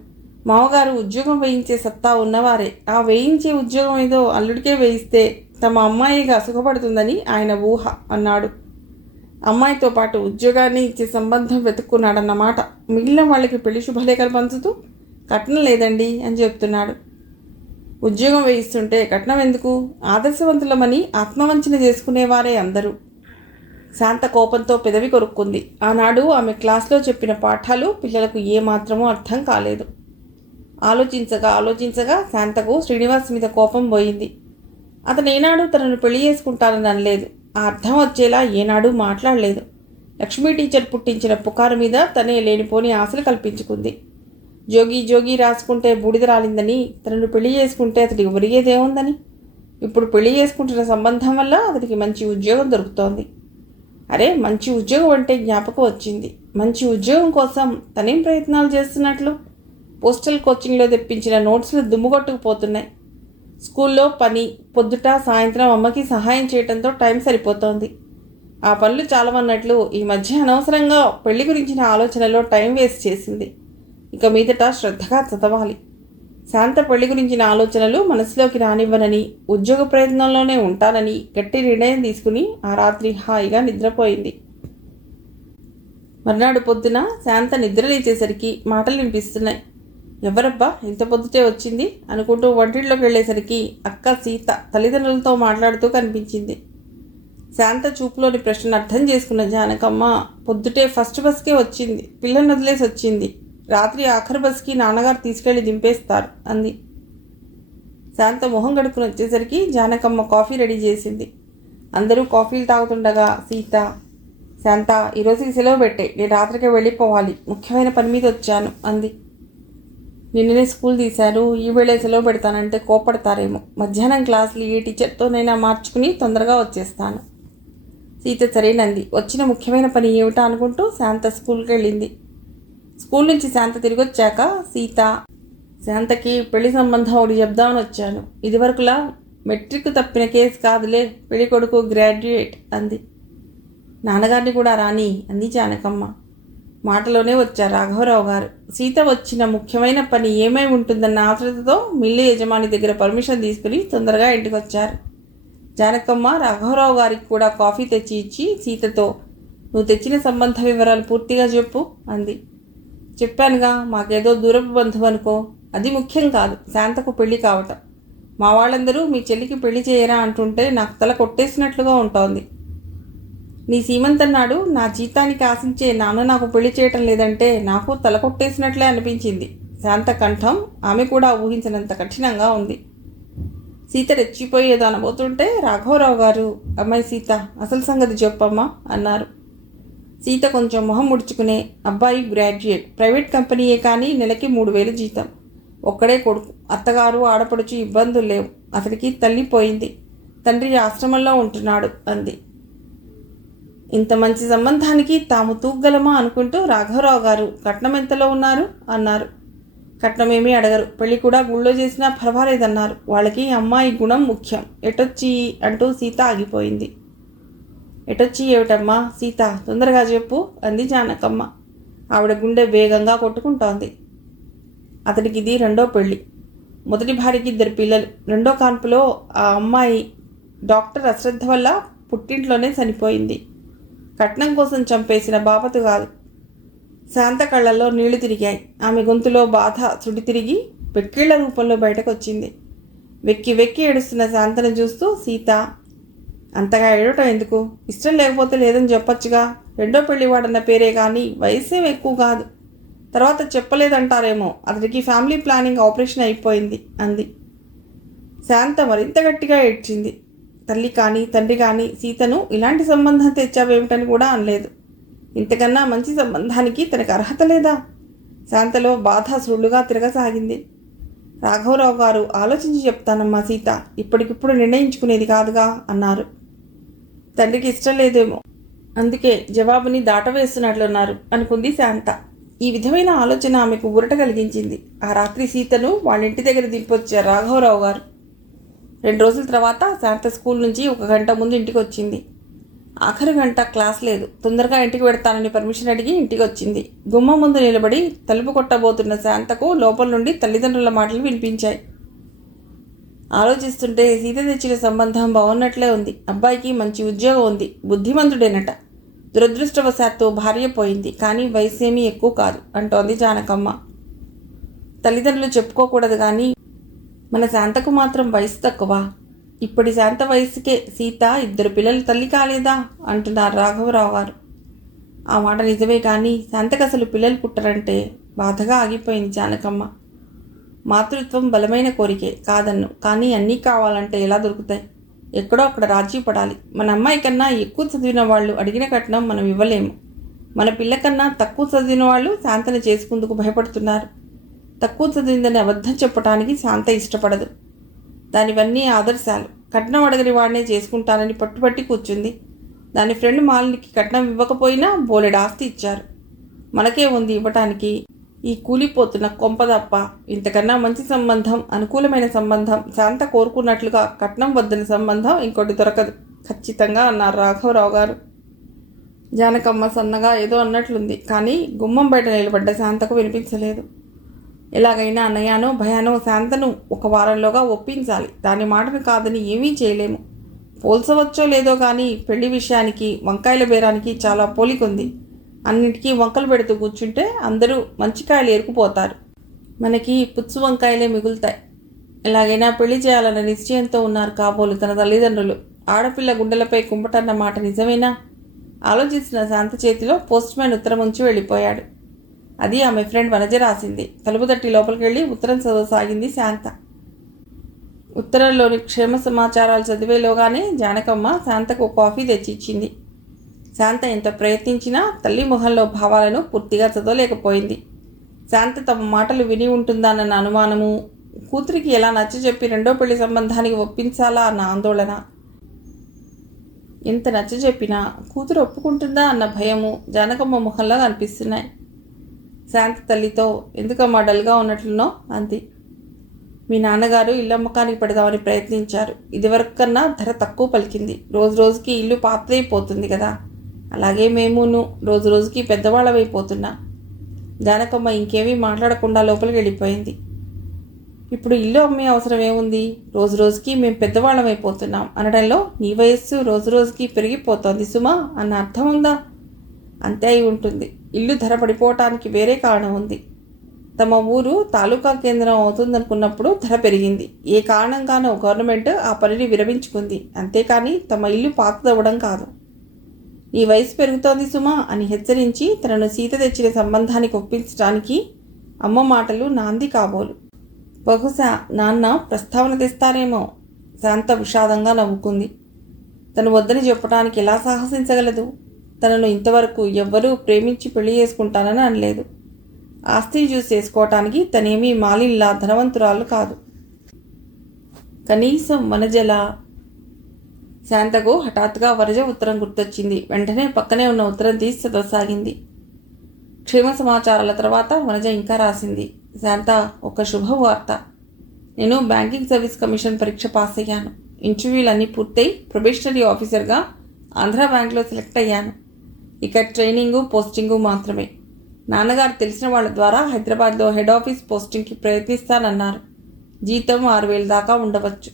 మామగారు ఉద్యోగం వేయించే సత్తా ఉన్నవారే. ఆ వేయించే ఉద్యోగం ఏదో అల్లుడికే వేయిస్తే తమ అమ్మాయిగా సుఖపడుతుందని ఆయన ఊహ అన్నాడు. అమ్మాయితో పాటు ఉద్యోగాన్ని ఇచ్చే సంబంధం వెతుక్కున్నాడన్నమాట. మిగిలిన వాళ్ళకి పెళ్లి శుభలేఖలు పంచుతూ కట్నం లేదండి అని చెప్తున్నాడు. ఉద్యోగం వేయిస్తుంటే కట్నం ఎందుకు? ఆదర్శవంతులమని ఆత్మవంచన చేసుకునేవారే అందరూ. శాంత కోపంతో పెదవి కొరుక్కుంది. ఆనాడు ఆమె క్లాస్లో చెప్పిన పాఠాలు పిల్లలకు ఏమాత్రమూ అర్థం కాలేదు. ఆలోచించగా శాంతకు శ్రీనివాస్ మీద కోపం పోయింది. అతను ఏనాడు తనను పెళ్లి చేసుకుంటానని అనలేదు. ఆ అర్థం వచ్చేలా ఏనాడు మాట్లాడలేదు. లక్ష్మీ టీచర్ పుట్టించిన పుకారు మీద తనే లేనిపోని ఆశలు కల్పించుకుంది. జోగి రాసుకుంటే బూడిద రాలిందని, తనను పెళ్లి చేసుకుంటే అతడికి ఒరిగేదేముందని. ఇప్పుడు పెళ్లి చేసుకుంటున్న సంబంధం వల్ల అతడికి మంచి ఉద్యోగం దొరుకుతోంది. అరే, మంచి ఉద్యోగం అంటే జ్ఞాపకం వచ్చింది. మంచి ఉద్యోగం కోసం తనేం ప్రయత్నాలు చేస్తున్నట్లు? పోస్టల్ కోచింగ్లో తెప్పించిన నోట్స్లు దుమ్ముకొట్టుకుపోతున్నాయి. స్కూల్లో పని, పొద్దుట సాయంత్రం అమ్మకి సహాయం చేయడంతో టైం సరిపోతోంది. ఆ పనులు చాలవన్నట్లు ఈ మధ్య అనవసరంగా పెళ్లి గురించిన ఆలోచనలో టైం వేస్ట్ చేసింది. ఇక మీదట శ్రద్ధగా చదవాలి. శాంత పెళ్లి గురించిన ఆలోచనలు మనసులోకి రానివ్వనని, ఉద్యోగ ప్రయత్నంలోనే ఉంటానని గట్టి నిర్ణయం తీసుకుని ఆ రాత్రి హాయిగా నిద్రపోయింది. మర్నాడు పొద్దున శాంత నిద్ర లేచేసరికి మాటలు వినిపిస్తున్నాయి. ఎవరబ్బా ఇంత పొద్దుటే వచ్చింది అనుకుంటూ వంటింట్లోకి వెళ్ళేసరికి అక్క సీత తల్లిదండ్రులతో మాట్లాడుతూ కనిపించింది. శాంత చూపులోని ప్రశ్నను అర్థం చేసుకున్న జానకమ్మ పొద్దుటే ఫస్ట్ బస్కే వచ్చింది. పిల్లని వదిలేసి వచ్చింది. రాత్రి ఆఖరి బస్కి నాన్నగారు తీసుకెళ్లి దింపేస్తారు అంది. శాంత మొహం గడుపుకుని వచ్చేసరికి జానకమ్మ కాఫీ రెడీ చేసింది. అందరూ కాఫీలు తాగుతుండగా సీత, శాంత ఈరోజుకి సెలవు పెట్టే, నేను రాత్రికే వెళ్ళిపోవాలి, ముఖ్యమైన పని మీద వచ్చాను అంది. నిన్ననే స్కూల్ తీశారు, ఈ వేళే సెలవు పెడతానంటే కోపడతారేమో. మధ్యాహ్నం క్లాసులు ఏ టీచర్తోనైనా మార్చుకుని తొందరగా వచ్చేస్తాను. సీత సరేనంది. వచ్చిన ముఖ్యమైన పని ఏమిటా అనుకుంటూ శాంత స్కూల్కి వెళ్ళింది. స్కూల్ నుంచి శాంత తిరిగి వచ్చాక శాంతకి పెళ్లి సంబంధం ఒకటి చెప్దామని వచ్చాను. ఇదివరకులా మెట్రిక్ తప్పిన కేసు కాదులే, పెళ్లి కొడుకు గ్రాడ్యుయేట్ అంది. నాన్నగారిని కూడా రాని అంది జానకమ్మ. మాటలోనే వచ్చారు రాఘవరావు గారు. సీత వచ్చిన ముఖ్యమైన పని ఏమై ఉంటుందన్న ఆతృతతో మిల్లి యజమాని దగ్గర పర్మిషన్ తీసుకుని తొందరగా ఇంటికి వచ్చారు. జానకమ్మ రాఘవరావు గారికి కూడా కాఫీ తెచ్చి ఇచ్చి సీతతో, నువ్వు తెచ్చిన సంబంధ వివరాలు పూర్తిగా చెప్పు అంది. చెప్పానుగా, మాకేదో దూరపు బంధువు అనుకో. అది ముఖ్యం కాదు, శాంతకు పెళ్లి కావటం. మా వాళ్ళందరూ మీ చెల్లికి పెళ్లి చేయరా అంటుంటే నాకు తల కొట్టేసినట్లుగా ఉంటోంది. నీ సీమంతన్నాడు నా జీతానికి ఆశించే నాన్న నాకు పెళ్లి చేయటం లేదంటే నాకు తల కొట్టేసినట్లే అనిపించింది. శాంత కంఠం ఆమె కూడా ఊహించినంత కఠినంగా ఉంది. సీత రెచ్చిపోయి ఏదో అనబోతుంటే రాఘవరావు గారు, అమ్మాయి సీత, అసలు సంగతి చెప్పమ్మా అన్నారు. సీత కొంచెం మొహం ముడుచుకునే, అబ్బాయి గ్రాడ్యుయేట్, ప్రైవేట్ కంపెనీయే కానీ నెలకి 3,000 జీతం. ఒక్కడే కొడుకు, అత్తగారు ఆడపడుచు ఇబ్బందులు లేవు. అతడికి తల్లి పోయింది, తండ్రి ఆశ్రమంలో ఉంటున్నాడు అంది. ఇంత మంచి సంబంధానికి తాము తూగ్గలమా అనుకుంటూ రాఘవరావు గారు, కట్నం ఎంతలో ఉన్నారు అన్నారు. కట్నమేమీ అడగరు, పెళ్లి కూడా గుళ్ళో చేసినా పర్వాలేదన్నారు. వాళ్ళకి అమ్మాయి గుణం ముఖ్యం. ఎటొచ్చి అంటూ సీత ఆగిపోయింది. ఎటొచ్చి ఏమిటమ్మా సీత, తొందరగా చెప్పు అంది జానకమ్మ. ఆవిడ గుండె వేగంగా కొట్టుకుంటోంది. అతడికి ఇది 2వ పెళ్ళి. మొదటి భార్యకి 2 పిల్లలు. 2వ కాన్పులో ఆ అమ్మాయి డాక్టర్ అశ్రద్ధ వల్ల పుట్టింట్లోనే చనిపోయింది. కట్నం కోసం చంపేసిన బాపతు కాదు. శాంత కళ్ళల్లో నీళ్లు తిరిగాయి. ఆమె గొంతులో బాధ సుడి తిరిగి వెక్కిళ్ల రూపంలో బయటకు వచ్చింది. వెక్కి వెక్కి ఏడుస్తున్న శాంతను చూస్తూ సీత, అంతగా ఏడవటం ఎందుకు? ఇష్టం లేకపోతే లేదని చెప్పొచ్చుగా. 2వ పెళ్లివాడన్న పేరే కానీ వయసేం ఎక్కువ కాదు. తర్వాత చెప్పలేదంటారేమో, అతడికి ఫ్యామిలీ ప్లానింగ్ ఆపరేషన్ అయిపోయింది అంది. శాంత మరింత గట్టిగా ఏడ్చింది. తల్లి కానీ తండ్రి కానీ సీతను ఇలాంటి సంబంధం తెచ్చావేమిటని కూడా అనలేదు. ఇంతకన్నా మంచి సంబంధానికి తనకు అర్హత లేదా? శాంతలో బాధ సుళ్ళుగా తిరగసాగింది. రాఘవరావు గారు, ఆలోచించి చెప్తానమ్మా సీత, ఇప్పటికిప్పుడు నిర్ణయించుకునేది కాదుగా అన్నారు. తండ్రికి ఇష్టం లేదేమో, అందుకే జవాబుని దాటవేస్తున్నట్లున్నారు అనుకుంది శాంత. ఈ విధమైన ఆలోచన ఆమెకు ఊరట కలిగించింది. ఆ రాత్రి సీతను వాళ్ళ ఇంటి దగ్గర దింపొచ్చారు రాఘవరావు గారు. 2 రోజుల తర్వాత శాంత స్కూల్ నుంచి 1 గంట ముందు ఇంటికి వచ్చింది. ఆఖరి గంట క్లాస్ లేదు. తొందరగా ఇంటికి వెడతానని పర్మిషన్ అడిగి ఇంటికి వచ్చింది. గుమ్మం ముందు నిలబడి తలుపు కొట్టబోతున్న శాంతకు లోపల నుండి తల్లిదండ్రుల మాటలు వినిపించాయి. ఆలోచిస్తుంటే సీత తెచ్చిన సంబంధం బాగున్నట్లే ఉంది. అబ్బాయికి మంచి ఉద్యోగం ఉంది, బుద్ధిమంతుడేనట. దురదృష్టవశాత్తు భార్య పోయింది, కానీ వయసేమీ ఎక్కువ కాదు అంటోంది జానకమ్మ. తల్లిదండ్రులు చెప్పుకోకూడదు కానీ మన శాంతకు మాత్రం వయసు తక్కువ. ఇప్పటి శాంత వయసుకే సీత 2 పిల్లలు తల్లి కాలేదా అంటున్నారు రాఘవరావు గారు. ఆ మాట నిజమే, కానీ శాంతకు అసలు పిల్లలు పుట్టరంటే బాధగా ఆగిపోయింది జానకమ్మ. మాతృత్వం బలమైన కోరికే, కాదన్ను. కానీ అన్నీ కావాలంటే ఎలా దొరుకుతాయి? ఎక్కడో అక్కడ రాజీ పడాలి. మన అమ్మాయి కన్నా ఎక్కువ చదివిన వాళ్ళు అడిగిన కట్నం మనం ఇవ్వలేము. మన పిల్ల కన్నా తక్కువ చదివిన వాళ్ళు శాంతను చేసుకుందుకు భయపడుతున్నారు. తక్కువ చదివిందని అబద్ధం చెప్పడానికి శాంత ఇష్టపడదు. దానివన్నీ ఆదర్శాలు. కట్నం అడగని వాడినే చేసుకుంటానని పట్టుబట్టి కూర్చుంది. దాని ఫ్రెండ్ మాలినికి కట్నం ఇవ్వకపోయినా బోలెడు ఆస్తి ఇచ్చారు. మనకే ఉంది ఇవ్వటానికి. ఈ కూలిపోతున్న కొంపదప్ప. ఇంతకన్నా మంచి సంబంధం, అనుకూలమైన సంబంధం, శాంత కోరుకున్నట్లుగా కట్నం వద్దని సంబంధం ఇంకోటి దొరకదు ఖచ్చితంగా అన్నారు రాఘవరావు గారు. జానకమ్మ సన్నగా ఏదో అన్నట్లుంది, కానీ గుమ్మం బయట నిలబడ్డ శాంతకు వినిపించలేదు. ఎలాగైనా అన్నయ్యానో భయానో శాంతను 1 వారంలోగా ఒప్పించాలి. దాని మాటను కాదని ఏమీ చేయలేము. పోల్చవచ్చో లేదో కానీ పెళ్లి విషయానికి వంకాయల బేరానికి చాలా పోలికుంది. అన్నిటికీ వంకలు పెడుతూ కూర్చుంటే అందరూ మంచికాయలు ఏరుకుపోతారు. మనకి పుచ్చు వంకాయలే మిగులుతాయి. ఎలాగైనా పెళ్లి చేయాలన్న నిశ్చయంతో ఉన్నారు కాబోలు తన తల్లిదండ్రులు. ఆడపిల్ల గుండెలపై కుంపటన్న మాట నిజమేనా? ఆలోచిస్తున్న శాంత చేతిలో పోస్ట్ మ్యాన్ ఉత్తరం ఉంచి వెళ్ళిపోయాడు. అది ఆమె ఫ్రెండ్ వనజ రాసింది. తలుపు తట్టి లోపలికి వెళ్ళి ఉత్తరం చదవసాగింది శాంత. ఉత్తరంలోని క్షేమ సమాచారాలు చదివేలోగానే జానకమ్మ శాంతకు కాఫీ తెచ్చి ఇచ్చింది. శాంత ఎంత ప్రయత్నించినా తల్లి మొహంలో భావాలను పూర్తిగా చదవలేకపోయింది. శాంత తమ మాటలు విని ఉంటుందానన్న అనుమానము, కూతురికి ఎలా నచ్చజెప్పి రెండో పెళ్లి సంబంధానికి ఒప్పించాలా అన్న ఆందోళన, ఎంత నచ్చజెప్పినా కూతురు ఒప్పుకుంటుందా అన్న భయము జానకమ్మ ముఖంలో కనిపిస్తున్నాయి. శాంత తల్లితో, ఎందుకమ్మా డల్గా ఉన్నట్లునో అంది. మీ నాన్నగారు ఇల్లు అమ్మకానికి పెడదామని ప్రయత్నించారు. ఇదివరకు కన్నా ధర తక్కువ పలికింది. రోజు రోజుకి ఇల్లు పాతదైపోతుంది కదా, అలాగే మేమును రోజు రోజుకి పెద్దవాళ్ళమైపోతున్నా. జానకమ్మ ఇంకేమీ మాట్లాడకుండా లోపలికి వెళ్ళిపోయింది. ఇప్పుడు ఇల్లు అమ్మే అవసరం ఏముంది? రోజు రోజుకి మేము పెద్దవాళ్ళమైపోతున్నాం అనడంలో నీ వయస్సు రోజు రోజుకి పెరిగిపోతోంది సుమా అన్న అర్థం ఉందా? అంతే అయి ఉంటుంది. ఇల్లు ధర పడిపోవటానికి వేరే కారణం ఉంది. తమ ఊరు తాలూకా కేంద్రం అవుతుందనుకున్నప్పుడు ధర పెరిగింది. ఏ కారణంగానో గవర్నమెంట్ ఆ పనిని విరమించుకుంది. అంతేకాని తమ ఇల్లు పాతదవ్వడం కాదు. నీ వయసు పెరుగుతోంది సుమా అని హెచ్చరించి తనను సీత తెచ్చిన సంబంధానికి ఒప్పించడానికి అమ్మ మాటలు నాంది కాబోలు. బహుశా నాన్న ప్రస్తావన తెస్తారేమో. శాంత విషాదంగా నవ్వుకుంది. తను వద్దని చెప్పడానికి ఎలా సాహసించగలదు? తనను ఇంతవరకు ఎవ్వరూ ప్రేమించి పెళ్లి చేసుకుంటానని అనలేదు. ఆస్తిని చూసి చేసుకోవటానికి తనేమీ మాలిన్లా ధనవంతురాలు కాదు. కనీసం వనజల. శాంతకు హఠాత్తుగా వనజ ఉత్తరం గుర్తొచ్చింది. వెంటనే పక్కనే ఉన్న ఉత్తరం తీసి చదవసాగింది. క్షేమ సమాచారాల తర్వాత వనజ ఇంకా రాసింది. శాంత, ఒక శుభవార్త. నేను బ్యాంకింగ్ సర్వీస్ కమిషన్ పరీక్ష పాస్ అయ్యాను. ఇంటర్వ్యూలన్నీ పూర్తయి ప్రొబేషనరీ ఆఫీసర్గా ఆంధ్రా బ్యాంక్లో సెలెక్ట్ అయ్యాను. ఇక ట్రైనింగు పోస్టింగు మాత్రమే. నాన్నగారు తెలిసిన వాళ్ళ ద్వారా హైదరాబాద్లో హెడ్ ఆఫీస్ పోస్టింగ్కి ప్రయత్నిస్తానన్నారు. జీతం 6,000 దాకా ఉండవచ్చు.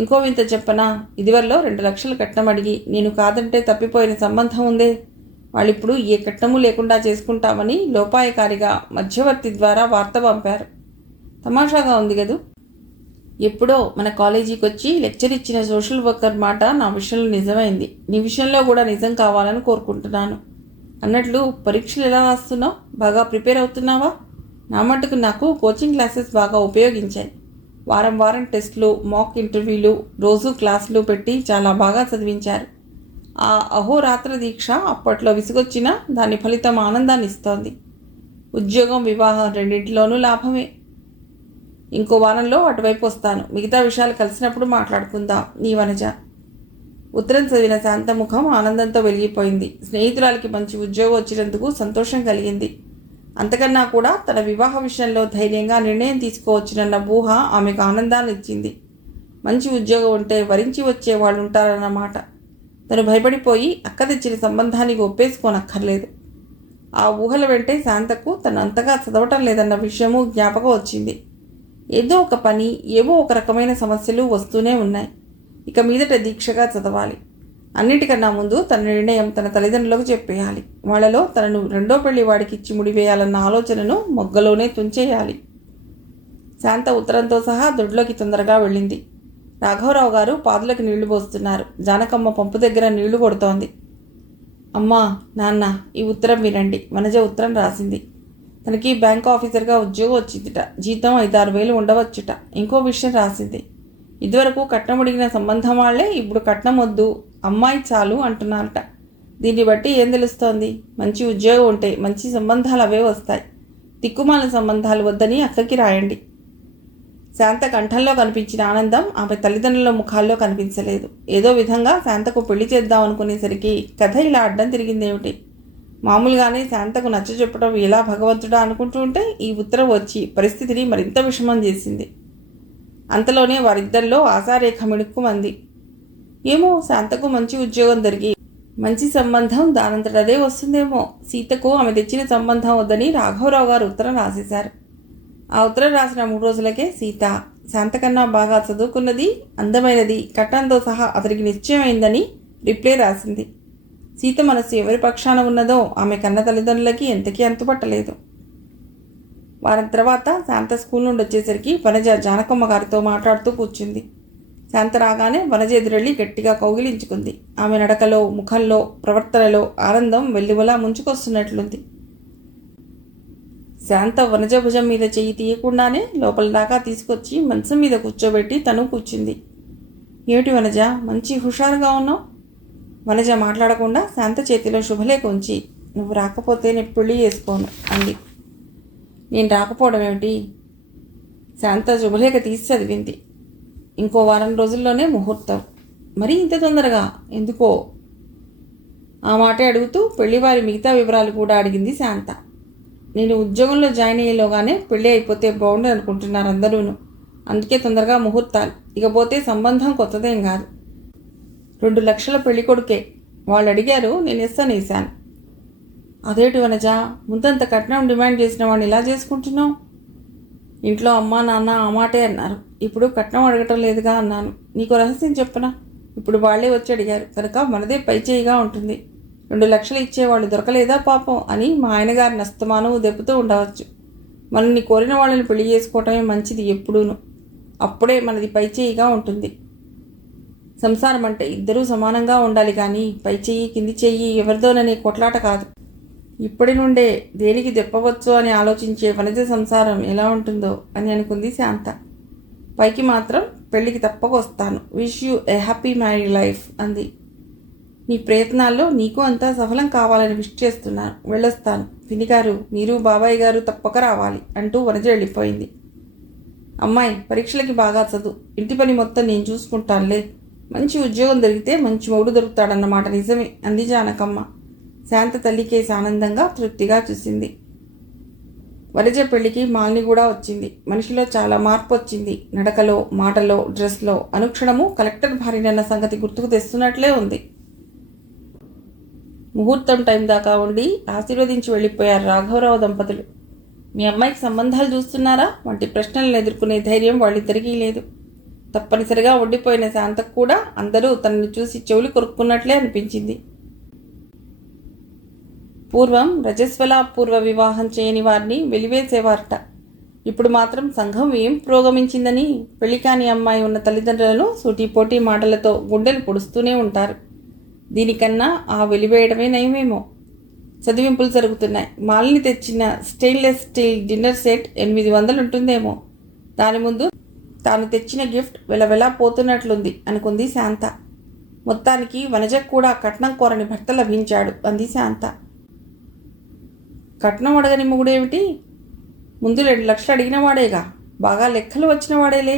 ఇంకో వింత చెప్పనా? ఇదివరలో 2 లక్షలు కట్నం అడిగి నేను కాదంటే తప్పిపోయిన సంబంధం ఉందే, వాళ్ళిప్పుడు ఏ కట్నము లేకుండా చేసుకుంటామని లోపాయకారిగా మధ్యవర్తి ద్వారా వార్త పంపారు. తమాషాగా ఉంది కదూ. ఎప్పుడో మన కాలేజీకి వచ్చి లెక్చర్ ఇచ్చిన సోషల్ వర్కర్ మాట నా విషయంలో నిజమైంది. నీ విషయంలో కూడా నిజం కావాలని కోరుకుంటున్నాను. అన్నట్లు పరీక్షలు ఎలా రాస్తున్నావు? బాగా ప్రిపేర్ అవుతున్నావా? నా మటుకు నాకు కోచింగ్ క్లాసెస్ బాగా ఉపయోగించాయి. వారం వారం టెస్టులు, మాక్ ఇంటర్వ్యూలు, రోజు క్లాసులు పెట్టి చాలా బాగా చదివించారు. ఆ అహోరాత్ర దీక్ష అప్పట్లో విసుగొచ్చినా దాని ఫలితం ఆనందాన్ని ఇస్తోంది. ఉద్యోగం, వివాహం రెండింటిలోనూ లాభమే. ఇంకో వారంలో అటువైపు వస్తాను. మిగతా విషయాలు కలిసినప్పుడు మాట్లాడుకుందాం. నీ వనజ. ఉత్తరం చదివిన శాంత ముఖం ఆనందంతో వెలిగిపోయింది. స్నేహితురాలికి మంచి ఉద్యోగం వచ్చినందుకు సంతోషం కలిగింది. అంతకన్నా కూడా తన వివాహ విషయంలో ధైర్యంగా నిర్ణయం తీసుకోవచ్చునన్న ఊహ ఆమెకు ఆనందాన్ని ఇచ్చింది. మంచి ఉద్యోగం ఉంటే వరించి వచ్చే వాళ్ళు ఉంటారన్నమాట. తను భయపడిపోయి అక్క తెచ్చిన సంబంధానికి ఒప్పేసుకోనక్కర్లేదు. ఆ ఊహల వెంటే శాంతకు తను అంతగా చదవటం లేదన్న విషయము జ్ఞాపకం వచ్చింది. ఏదో ఒక పని, ఏవో ఒక రకమైన సమస్యలు వస్తూనే ఉన్నాయి. ఇక మీదట దీక్షగా చదవాలి. అన్నిటికన్నా ముందు తన నిర్ణయం తన తల్లిదండ్రులకు చెప్పేయాలి. వాళ్లలో తనను రెండో పెళ్లి వాడికి ఇచ్చి ముడివేయాలన్న ఆలోచనను మొగ్గలోనే తుంచేయాలి. శాంత ఉత్తరంతో సహా దొడ్లోకి తొందరగా వెళ్ళింది. రాఘవరావు గారు పాదులకు నీళ్లు పోస్తున్నారు. జానకమ్మ పంపు దగ్గర నీళ్లు కొడుతోంది. అమ్మా, నాన్న, ఈ ఉత్తరం వినండి. వనజ ఉత్తరం రాసింది. తనకి బ్యాంక్ ఆఫీసర్గా ఉద్యోగం వచ్చిందిట. జీతం 5-6 వేలు ఉండవచ్చుట. ఇంకో విషయం రాసింది. ఇదివరకు కట్నం అడిగిన సంబంధం వాళ్లే ఇప్పుడు కట్నం వద్దు, అమ్మాయి చాలు అంటున్నారట. దీన్ని బట్టి ఏం తెలుస్తోంది? మంచి ఉద్యోగం ఉంటే మంచి సంబంధాలు అవే వస్తాయి. తిక్కుమాల సంబంధాలు వద్దని అక్కకి రాయండి. శాంత కంఠంలో కనిపించిన ఆనందం ఆమె తల్లిదండ్రుల ముఖాల్లో కనిపించలేదు. ఏదో విధంగా శాంతకు పెళ్లి చేద్దాం అనుకునేసరికి కథ ఇలా అడ్డం తిరిగిందేమిటి? మామూలుగానే శాంతకు నచ్చజెప్పడం ఎలా భగవంతుడా అనుకుంటూ ఉంటే ఈ ఉత్తరం వచ్చి పరిస్థితిని మరింత విషమం చేసింది. అంతలోనే వారిద్దరిలో ఆశారేఖ మిణుక్కుమంది. ఏమో, శాంతకు మంచి ఉద్యోగం దొరికి మంచి సంబంధం దానంతటదే వస్తుందేమో. సీతకు ఆమె తెచ్చిన సంబంధం వద్దని రాఘవరావు గారు ఉత్తరం రాసేశారు. ఆ ఉత్తరం రాసిన 3 రోజులకే సీత శాంతకన్నా బాగా చదువుకున్నది, అందమైనది, కట్నంతో సహా అతనికి నిశ్చయమైందని రిప్లై రాసింది. సీత మనసు ఎవరి పక్షాన ఉన్నదో ఆమె కన్న తల్లిదండ్రులకి ఎంతకీ అంతుపట్టలేదు. వారం తర్వాత శాంత స్కూల్ నుండి వచ్చేసరికి వనజ జానకమ్మ గారితో మాట్లాడుతూ కూర్చుంది. శాంత రాగానే వనజ ఎదురెళ్ళి గట్టిగా కౌగిలించుకుంది. ఆమె నడకలో, ముఖంలో, ప్రవర్తనలో ఆనందం వెల్లువలా ముంచుకొస్తున్నట్లుంది. శాంత వనజ భుజం మీద చెయ్యి తీయకుండానే లోపల దాకా తీసుకొచ్చి మంచం మీద కూర్చోబెట్టి తను కూర్చుంది. ఏమిటి వనజ, మంచి హుషారుగా ఉన్నావు? వనజ మాట్లాడకుండా శాంత చేతిలో శుభలేఖ ఉంచి, నువ్వు రాకపోతే నేను పెళ్లి చేసుకోను అంది. నేను రాకపోవడం ఏమిటి? శాంత శుభలేఖ తీసి చదివింది. ఇంకో వారం రోజుల్లోనే ముహూర్తం. మరీ ఇంత తొందరగా ఎందుకో? ఆ మాటే అడుగుతూ పెళ్లివారి మిగతా వివరాలు కూడా అడిగింది శాంత. నేను ఉద్యోగంలో జాయిన్ అయ్యేలోగానే పెళ్ళి అయిపోతే బాగుండదు అనుకుంటున్నారు అందరూను. అందుకే తొందరగా ముహూర్తాలు. ఇకపోతే సంబంధం కొత్తదేం కాదు. 2 లక్షల పెళ్లి కొడుకే. వాళ్ళు అడిగారు, నేను వేసాను. అదేటి వనజ, ముందంత కట్నం డిమాండ్ చేసిన వాడిని ఇలా చేసుకుంటున్నావు? ఇంట్లో అమ్మా నాన్న ఆ మాటే అన్నారు. ఇప్పుడు కట్నం అడగటం లేదుగా అన్నాను. నీకు రహస్యం చెప్పనా? ఇప్పుడు వాళ్లే వచ్చి అడిగారు కనుక మనదే పైచేయిగా ఉంటుంది. 2 లక్షలు ఇచ్చేవాళ్ళు దొరకలేదా పాపం అని మా ఆయనగారిని అస్తమానం దెప్పుతూ ఉండవచ్చు. మనల్ని కోరిన వాళ్ళని పెళ్లి చేసుకోవటమే మంచిది ఎప్పుడూను. అప్పుడే మనది పైచేయిగా ఉంటుంది. సంసారం అంటే ఇద్దరూ సమానంగా ఉండాలి కానీ పైచేయి కింది చెయ్యి ఎవరిదోననే కొట్లాట కాదు. ఇప్పటి నుండే దేనికి దెప్పవచ్చు అని ఆలోచించే వనజ సంసారం ఎలా ఉంటుందో అని అనుకుంది శాంత. పైకి మాత్రం పెళ్లికి తప్పక వస్తాను, wish you A happy married life అంది. నీ ప్రయత్నాల్లో నీకు అంతా సఫలం కావాలని విష్ చేస్తున్నాను, వెళ్ళొస్తాను. పినిగారు, మీరు బాబాయ్ గారు తప్పక రావాలి అంటూ వనజ వెళ్ళిపోయింది. అమ్మాయి, పరీక్షలకి బాగా చదువు, ఇంటి పని మొత్తం నేను చూసుకుంటానులే. మంచి ఉద్యోగం దొరికితే మంచి మొగుడు దొరుకుతాడన్నమాట నిజమే అంది జానకమ్మ. శాంత తల్లికేసి ఆనందంగా తృప్తిగా చూసింది. వనజ పెళ్లికి మాలిని కూడా వచ్చింది. మనిషిలో చాలా మార్పు వచ్చింది. నడకలో, మాటలో, డ్రెస్లో అనుక్షణము కలెక్టర్ భార్యనన్న సంగతి గుర్తుకు తెస్తున్నట్లే ఉంది. ముహూర్తం టైం దాకా ఉండి ఆశీర్వదించి వెళ్ళిపోయారు రాఘవరావు దంపతులు. మీ అమ్మాయికి సంబంధాలు చూస్తున్నారా వంటి ప్రశ్నలను ఎదుర్కొనే ధైర్యం వాళ్ళిద్దరికీ లేదు. తప్పనిసరిగా ఉండిపోయిన శాంతకు కూడా అందరూ తనని చూసి చెవులు కొరుక్కున్నట్లే అనిపించింది. పూర్వం రజస్వలా పూర్వ వివాహం చేయని వారిని వెలివేసేవారట. ఇప్పుడు మాత్రం సంఘం ఏం పురోగమించిందని పెళ్లి కాని అమ్మాయి ఉన్న తల్లిదండ్రులను సూటిపోటీ మాటలతో గుండెలు పొడుస్తూనే ఉంటారు. దీనికన్నా ఆ వెలివేయడమే నయమేమో. చదివింపులు జరుగుతున్నాయి. మాలిని తెచ్చిన స్టెయిన్లెస్ స్టీల్ డిన్నర్ సెట్ 800 ఉంటుందేమో. దాని ముందు తాను తెచ్చిన గిఫ్ట్ వెలవెలా పోతున్నట్లుంది అనుకుంది శాంత. మొత్తానికి వనజకు కూడా కట్నం కోరని భర్త లభించాడు అంది శాంత. కట్నం అడగని మొగుడేమిటి? ముందు 2 లక్షలు అడిగిన వాడేగా, బాగా లెక్కలు వచ్చిన వాడేలే.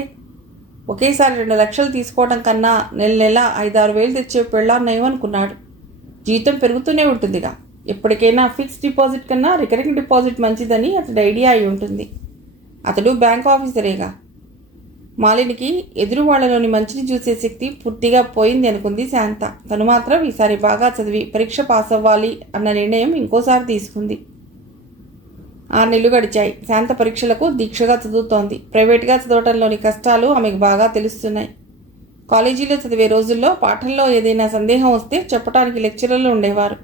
ఒకేసారి 2 లక్షలు తీసుకోవడం కన్నా నెల 5-6 వేలు తెచ్చే పెళ్ళాన్నయం అనుకున్నాడు. జీతం పెరుగుతూనే ఉంటుందిగా. ఎప్పటికైనా ఫిక్స్డ్ డిపాజిట్ కన్నా రికరింగ్ డిపాజిట్ మంచిదని అతడి ఐడియా అయి ఉంటుంది. అతడు బ్యాంక్ ఆఫీసరేగా. మాలినికి ఎదురు వాళ్లలోని మంచిని చూసే శక్తి పూర్తిగా పోయింది అనుకుంది శాంత. తను మాత్రం ఈసారి బాగా చదివి పరీక్ష పాస్ అవ్వాలి అన్న నిర్ణయం ఇంకోసారి తీసుకుంది. 6 నెలలు గడిచాయి. శాంత పరీక్షలకు దీక్షగా చదువుతోంది. ప్రైవేట్గా చదవటంలోని కష్టాలు ఆమెకు బాగా తెలుస్తున్నాయి. కాలేజీలో చదివే రోజుల్లో పాఠంలో ఏదైనా సందేహం వస్తే చెప్పడానికి లెక్చరర్లు ఉండేవారు.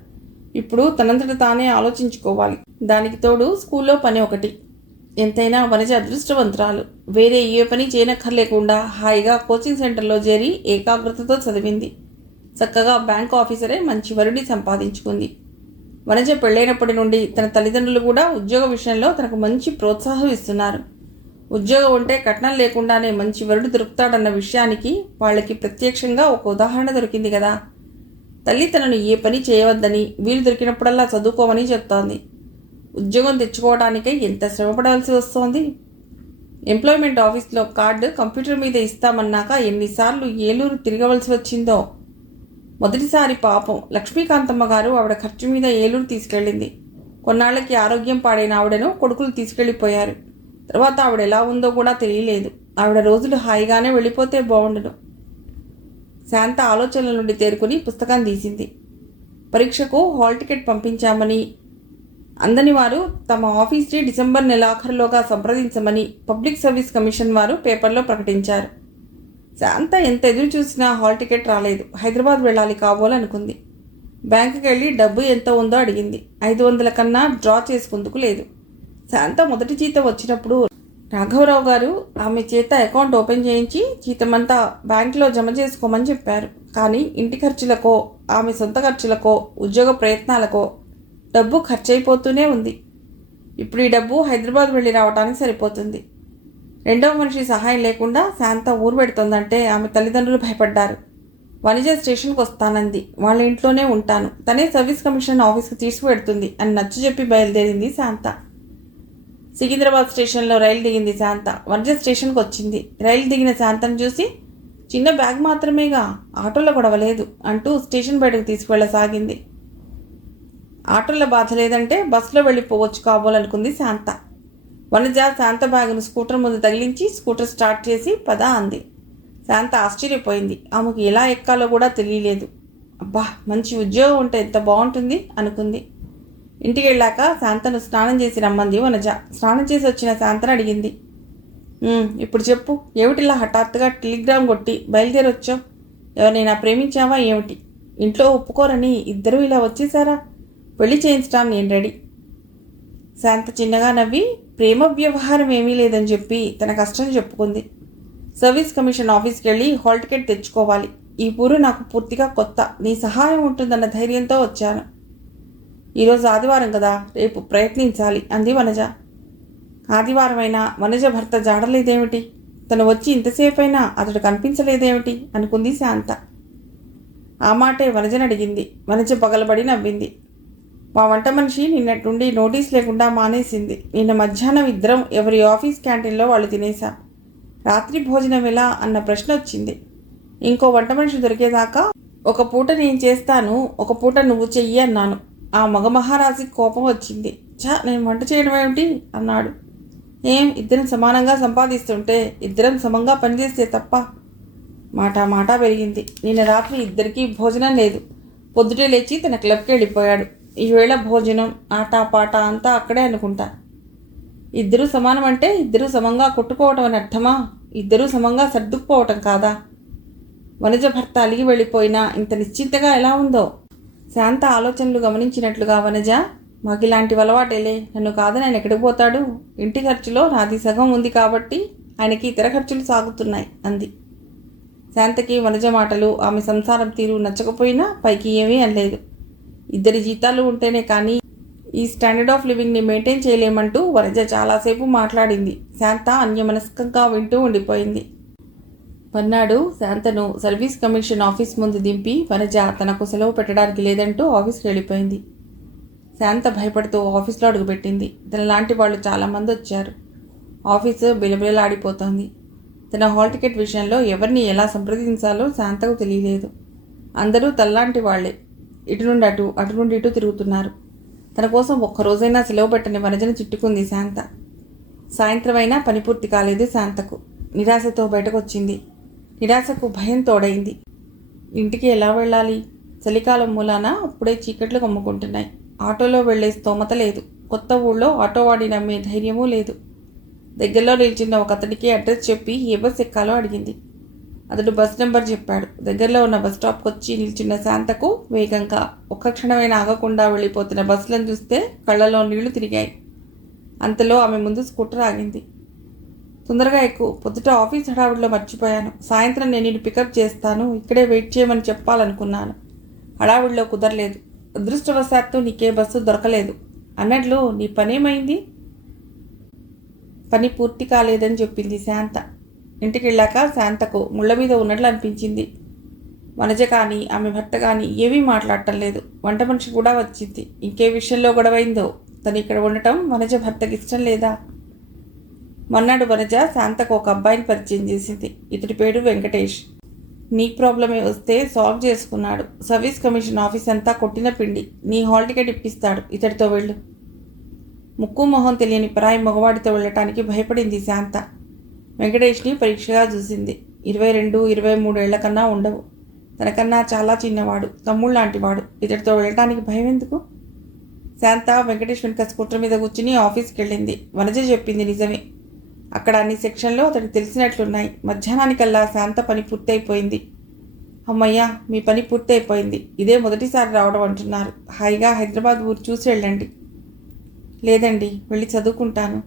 ఇప్పుడు తనంతట తానే ఆలోచించుకోవాలి. దానికి తోడు స్కూల్లో పని ఒకటి. ఎంతైనా వనజ అదృష్టవంతురాలు. వేరే ఏ పని చేయనక్కర్లేకుండా హాయిగా కోచింగ్ సెంటర్లో చేరి ఏకాగ్రతతో చదివింది. చక్కగా బ్యాంక్ ఆఫీసరే మంచి వరుడి సంపాదించుకుంది. వనజ పెళ్ళైనప్పటి నుండి తన తల్లిదండ్రులు కూడా ఉద్యోగ విషయంలో తనకు మంచి ప్రోత్సాహం ఇస్తున్నారు. ఉద్యోగం ఉంటే కట్నం లేకుండానే మంచి వరుడు దొరుకుతాడన్న విషయానికి వాళ్ళకి ప్రత్యక్షంగా ఒక ఉదాహరణ దొరికింది కదా. తల్లి తనను ఏ పని చేయవద్దని, వీలు దొరికినప్పుడల్లా చదువుకోమని చెప్తోంది. ఉద్యోగం తెచ్చుకోవడానికై ఎంత శ్రమపడాల్సి వస్తోంది. ఎంప్లాయ్మెంట్ ఆఫీస్లో కార్డు కంప్యూటర్ మీద ఇస్తామన్నాక ఎన్నిసార్లు ఏలూరు తిరగవలసి వచ్చిందో. మొదటిసారి పాపం లక్ష్మీకాంతమ్మ గారు ఆవిడ ఖర్చు మీద ఏలూరు తీసుకెళ్ళింది. కొన్నాళ్లకి ఆరోగ్యం పాడైన ఆవిడను కొడుకులు తీసుకెళ్ళిపోయారు. తర్వాత ఆవిడ ఎలా ఉందో కూడా తెలియలేదు. ఆవిడ రోజులు హాయిగానే వెళ్ళిపోతే బాగుండును. శాంత ఆలోచనల నుండి తేరుకుని పుస్తకం తీసింది. పరీక్షకు హాల్ టికెట్ పంపించామని, అందని వారు తమ ఆఫీస్ని డిసెంబర్ నెలాఖరులోగా సంప్రదించమని పబ్లిక్ సర్వీస్ కమిషన్ వారు పేపర్లో ప్రకటించారు. శాంత ఎంత ఎదురు చూసినా హాల్ టికెట్ రాలేదు. హైదరాబాద్ వెళ్ళాలి కాబోలనుకుంది. బ్యాంకుకి వెళ్ళి డబ్బు ఎంత ఉందో అడిగింది. 500 కన్నా డ్రా చేసుకుందుకు లేదు. శాంత మొదటి జీతం వచ్చినప్పుడు రాఘవరావు గారు ఆమె చేత అకౌంట్ ఓపెన్ చేయించి జీతమంతా బ్యాంకులో జమ చేసుకోమని చెప్పారు. కానీ ఇంటి ఖర్చులకో, ఆమె సొంత ఖర్చులకో, ఉద్యోగ ప్రయత్నాలకో డబ్బు ఖర్చయిపోతూనే ఉంది. ఇప్పుడు ఈ డబ్బు హైదరాబాద్ వెళ్ళి రావడానికి సరిపోతుంది. రెండవ మనిషి సహాయం లేకుండా శాంత ఊరు పెడుతోందంటే ఆమె తల్లిదండ్రులు భయపడ్డారు. వనిజ స్టేషన్కి వస్తానంది. వాళ్ళ ఇంట్లోనే ఉంటాను, తనే సర్వీస్ కమిషన్ ఆఫీస్కి తీసుకువెడుతుంది అని నచ్చజెప్పి బయలుదేరింది శాంత. సికింద్రాబాద్ స్టేషన్లో రైలు దిగింది శాంత. వనజ స్టేషన్కి వచ్చింది. రైలు దిగిన శాంతను చూసి, చిన్న బ్యాగ్ మాత్రమేగా, ఆటోలో గొడవ లేదు అంటూ స్టేషన్ బయటకు తీసుకువెళ్ళసాగింది. ఆటోలో బాధ లేదంటే బస్సులో వెళ్ళిపోవచ్చు కాబోలనుకుంది శాంత. వనజ శాంత బ్యాగును స్కూటర్ ముందు తగిలించి స్కూటర్ స్టార్ట్ చేసి పద అంది. శాంత ఆశ్చర్యపోయింది. ఆమెకు ఎలా ఎక్కాలో కూడా తెలియలేదు. అబ్బా, మంచి ఉద్యోగం ఉంటే ఎంత బాగుంటుంది అనుకుంది. ఇంటికి వెళ్ళాక శాంతను స్నానం చేసి రమ్మంది వనజ. స్నానం చేసి వచ్చిన శాంతను అడిగింది, ఇప్పుడు చెప్పు, ఏమిటిలా హఠాత్తుగా టెలిగ్రామ్ కొట్టి బయలుదేరొచ్చావు? ఎవరినైనా ప్రేమించావా ఏమిటి? ఇంట్లో ఒప్పుకోరని ఇద్దరూ ఇలా వచ్చేసారా? పెళ్లి చేయించడం నేను రెడీ. శాంత చిన్నగా నవ్వి, ప్రేమ వ్యవహారం ఏమీ లేదని చెప్పి తన కష్టం చెప్పుకుంది. సర్వీస్ కమిషన్ ఆఫీస్కి వెళ్ళి హాల్ టికెట్ తెచ్చుకోవాలి. ఈ ఊరు నాకు పూర్తిగా కొత్త. నీ సహాయం ఉంటుందన్న ధైర్యంతో వచ్చాను. ఈరోజు ఆదివారం కదా, రేపు ప్రయత్నించాలి అంది వనజ. ఆదివారమైనా వనజ భర్త జాడలేదేమిటి? తను వచ్చి ఇంతసేపైనా అతడు కనిపించలేదేమిటి అనుకుంది శాంత. ఆ మాటే వనజను అడిగింది. వనజ పగలబడి నవ్వింది. మా వంట మనిషి నిన్నటి నుండి నోటీస్ లేకుండా మానేసింది. నిన్న మధ్యాహ్నం ఇద్దరం ఎవరి ఆఫీస్ క్యాంటీన్లో వాళ్ళు తినేశాం. రాత్రి భోజనం ఎలా అన్న ప్రశ్న వచ్చింది. ఇంకో వంట మనిషి దొరికేదాకా ఒక పూట నేను చేస్తాను, ఒక పూట నువ్వు చెయ్యి అన్నాను. ఆ మగ మహారాజుకి కోపం వచ్చింది. నేను వంట చేయడం ఏమిటి అన్నాడు. ఇద్దరం సమానంగా సంపాదిస్తుంటే ఇద్దరం సమంగా పనిచేస్తే తప్ప? మాట పెరిగింది. నిన్న రాత్రి ఇద్దరికీ భోజనం లేదు. పొద్దుటే లేచి తన క్లబ్కి వెళ్ళిపోయాడు. ఈవేళ భోజనం, ఆట పాట అంతా అక్కడే అనుకుంటా. ఇద్దరూ సమానం అంటే ఇద్దరూ సమంగా కొట్టుకోవటం అని అర్థమా? ఇద్దరూ సమంగా సర్దుకుపోవటం కాదా? వనజ భర్త అలిగి వెళ్ళిపోయినా ఇంత నిశ్చింతగా ఎలా ఉందో? శాంత ఆలోచనలు గమనించినట్లుగా వనజ, మాకిలాంటి అలవాటేలే, నన్ను కాదని ఆయన ఎక్కడికి పోతాడు? ఇంటి ఖర్చులో నాది సగం ఉంది కాబట్టి ఆయనకి ఇతర ఖర్చులు సాగుతున్నాయి అంది. శాంతకి వనజ మాటలు, ఆమె సంసారం తీరు నచ్చకపోయినా పైకి ఏమీ అనలేదు. ఇద్దరి జీతాలు ఉంటేనే కానీ ఈ స్టాండర్డ్ ఆఫ్ లివింగ్ని మెయింటైన్ చేయలేమంటూ వనజ చాలాసేపు మాట్లాడింది. శాంత అన్యమనస్కంగా వింటూ ఉండిపోయింది. మర్నాడు శాంతను సర్వీస్ కమిషన్ ఆఫీస్ ముందు దింపి వనజ తనకు సెలవు పెట్టడానికి లేదంటూ ఆఫీస్కి వెళ్ళిపోయింది. శాంత భయపడుతూ ఆఫీస్లో అడుగుపెట్టింది. తనలాంటి వాళ్ళు చాలామంది వచ్చారు. ఆఫీసు బిలబిలలాడిపోతోంది. తన హాల్ టికెట్ విషయంలో ఎవరిని ఎలా సంప్రదించాలో శాంతకు తెలియలేదు. అందరూ తనలాంటి వాళ్లే. ఇటు నుండి అటు, అటు నుండి ఇటు తిరుగుతున్నారు. తన కోసం ఒక్కరోజైనా సెలవు పెట్టని వనజను చుట్టుకుంది శాంత. సాయంత్రమైనా పని పూర్తి కాలేదు శాంతకు. నిరాశతో బయటకు వచ్చింది. నిరాశకు భయం తోడైంది. ఇంటికి ఎలా వెళ్ళాలి? చలికాలం మూలాన అప్పుడే చీకట్లు కమ్ముకుంటున్నాయి. ఆటోలో వెళ్లే స్తోమత లేదు. కొత్త ఊళ్ళో ఆటో వాడి నమ్మే ధైర్యమూ లేదు. దగ్గరలో నిల్చున్న ఒక అతడికి అడ్రస్ చెప్పి ఏ బస్ ఎక్కాలో అడిగింది. అతడు బస్ నెంబర్ చెప్పాడు. దగ్గరలో ఉన్న బస్ స్టాప్కి వచ్చి నిల్చున్న శాంతకు వేగంగా, ఒక్క క్షణమైనా ఆగకుండా వెళ్ళిపోతున్న బస్సులను చూస్తే కళ్ళలో నీళ్లు తిరిగాయి. అంతలో ఆమె ముందు స్కూటర్ ఆగింది. తొందరగా ఎక్కువ, పొద్దుట ఆఫీస్ హడావుడిలో మర్చిపోయాను. సాయంత్రం నేను నిన్ను పికప్ చేస్తాను, ఇక్కడే వెయిట్ చేయమని చెప్పాలనుకున్నాను. హడావుడిలో కుదరలేదు. అదృష్టవశాత్తు నీకే బస్సు దొరకలేదు. అన్నట్లు నీ పనేమైంది? పని పూర్తి కాలేదని చెప్పింది శాంత. ఇంటికి వెళ్ళాక శాంతకు ముళ్ళ మీద ఉన్నట్లు అనిపించింది. వనజ కానీ ఆమె భర్త కానీ ఏమీ మాట్లాడటం లేదు. వంట మనిషి కూడా వచ్చింది. ఇంకే విషయంలో గొడవైందో? తను ఇక్కడ ఉండటం వనజ భర్తకి ఇష్టం లేదా? మొన్నడు వనజ శాంతకు ఒక అబ్బాయిని పరిచయం చేసింది. ఇతడి పేరు వెంకటేష్. నీ ప్రాబ్లమే వస్తే సాల్వ్ చేసుకున్నాడు. సర్వీస్ కమిషన్ ఆఫీస్ అంతా కొట్టిన పిండి. నీ హాల్ టికెట్ ఇప్పిస్తాడు, ఇతడితో వెళ్ళు. ముక్కు మొహం తెలియని పరాయి మగవాడితో వెళ్ళటానికి భయపడింది శాంత. వెంకటేష్ని పరీక్షగా చూసింది. 22, 23 ఏళ్ల కన్నా ఉండవు. తనకన్నా చాలా చిన్నవాడు, తమ్ముళ్ళలాంటివాడు. ఇతడితో వెళ్ళటానికి భయం ఎందుకు? శాంత వెంకటేష్ వెనుక స్కూటర్ మీద కూర్చుని ఆఫీస్కి వెళ్ళింది. వనజ చెప్పింది నిజమే. అక్కడ అన్ని సెక్షన్లో అతడికి తెలిసినట్లున్నాయి. మధ్యాహ్నానికల్లా శాంత పని పూర్తయిపోయింది. అమ్మయ్యా, మీ పని పూర్తయిపోయింది. ఇదే మొదటిసారి రావడం అంటున్నారు. హాయిగా హైదరాబాద్ ఊరు చూసి వెళ్ళండి. లేదండి, వెళ్ళి చదువుకుంటాను.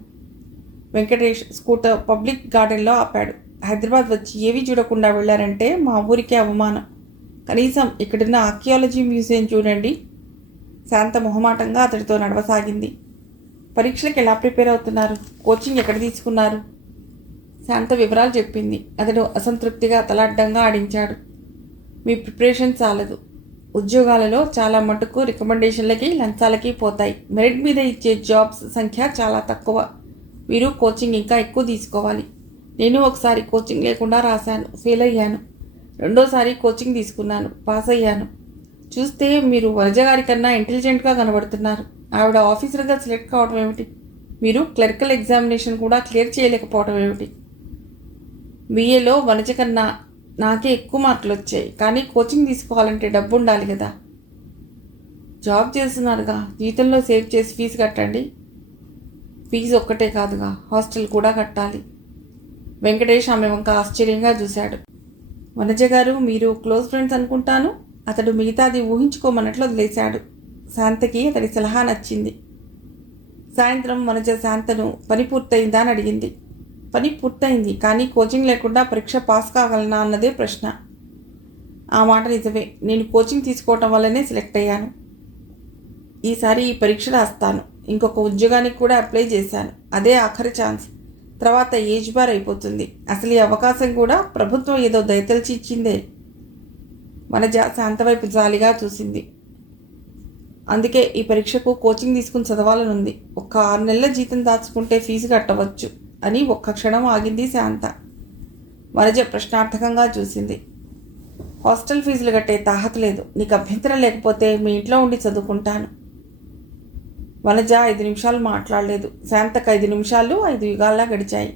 వెంకటేష్ స్కూటర్ పబ్లిక్ గార్డెన్లో ఆపాడు. హైదరాబాద్ వచ్చి ఏవి చూడకుండా వెళ్ళారంటే మా ఊరికే అవమానం. కనీసం ఇక్కడున్న ఆర్కియాలజీ మ్యూజియం చూడండి. శాంత మొహమాటంగా అతడితో నడవసాగింది. పరీక్షలకు ఎలా ప్రిపేర్ అవుతున్నారు? కోచింగ్ ఎక్కడ తీసుకున్నారు? శాంత వివరాలు చెప్పింది. అతడు అసంతృప్తిగా తలాడ్డంగా ఆడించాడు. మీ ప్రిపరేషన్ చాలదు. ఉద్యోగాలలో చాలా మటుకు రికమెండేషన్లకి, లంచాలకి పోతాయి. మెరిట్ మీద ఇచ్చే జాబ్స్ సంఖ్య చాలా తక్కువ. మీరు కోచింగ్ ఇంకా ఎక్కువ తీసుకోవాలి. నేను ఒకసారి కోచింగ్ లేకుండా రాశాను, ఫెయిల్ అయ్యాను. రెండోసారి కోచింగ్ తీసుకున్నాను, పాస్ అయ్యాను. చూస్తే మీరు వరజ గారి కన్నా ఇంటెలిజెంట్గా కనబడుతున్నారు. ఆవిడ ఆఫీసర్గా సెలెక్ట్ కావడం ఏమిటి? మీరు క్లరికల్ ఎగ్జామినేషన్ కూడా క్లియర్ చేయలేకపోవడం ఏమిటి? బిఏలో వనజ కన్నా నాకే ఎక్కువ మార్కులు వచ్చాయి. కానీ కోచింగ్ తీసుకోవాలంటే డబ్బు ఉండాలి కదా. జాబ్ చేస్తున్నారుగా, జీతంలో సేవ్ చేసి ఫీజు కట్టండి. ఫీజు ఒక్కటే కాదుగా, హాస్టల్ కూడా కట్టాలి. వెంకటేష్ ఆమె వంక ఆశ్చర్యంగా చూశాడు. వనజ గారు, మీరు క్లోజ్ ఫ్రెండ్స్ అనుకుంటాను. అతడు మిగతాది ఊహించుకోమన్నట్లు వదిలేశాడు. శాంతకి అతడి సలహా నచ్చింది. సాయంత్రం వనజ శాంతను పని పూర్తయిందా అని అడిగింది. పని పూర్తయింది, కానీ కోచింగ్ లేకుండా పరీక్ష పాస్ కాగలనా అన్నదే ప్రశ్న. ఆ మాట నిజమే. నేను కోచింగ్ తీసుకోవటం వల్లనే సెలెక్ట్ అయ్యాను. ఈసారి ఈ పరీక్ష రాస్తాను. ఇంకొక ఉద్యోగానికి కూడా అప్లై చేశాను. అదే ఆఖరి ఛాన్స్. తర్వాత ఏజ్ బార్ అయిపోతుంది. అసలు ఈ అవకాశం కూడా ప్రభుత్వం ఏదో దయతలిచి ఇచ్చిందే. వనజ శాంత వైపు జాలిగా చూసింది. అందుకే ఈ పరీక్షకు కోచింగ్ తీసుకుని చదవాలనుంది. ఒక్క 6 నెలల జీతం దాచుకుంటే ఫీజు కట్టవచ్చు అని ఒక్క క్షణం ఆగింది శాంత. వనజ ప్రశ్నార్థకంగా చూసింది. హాస్టల్ ఫీజులు కట్టే తాహత లేదు. నీకు అభ్యంతరం లేకపోతే మీ ఇంట్లో ఉండి చదువుకుంటాను. వనజ 5 నిమిషాలు మాట్లాడలేదు. శాంతకు 5 నిమిషాలు 5 యుగాల్లా గడిచాయి.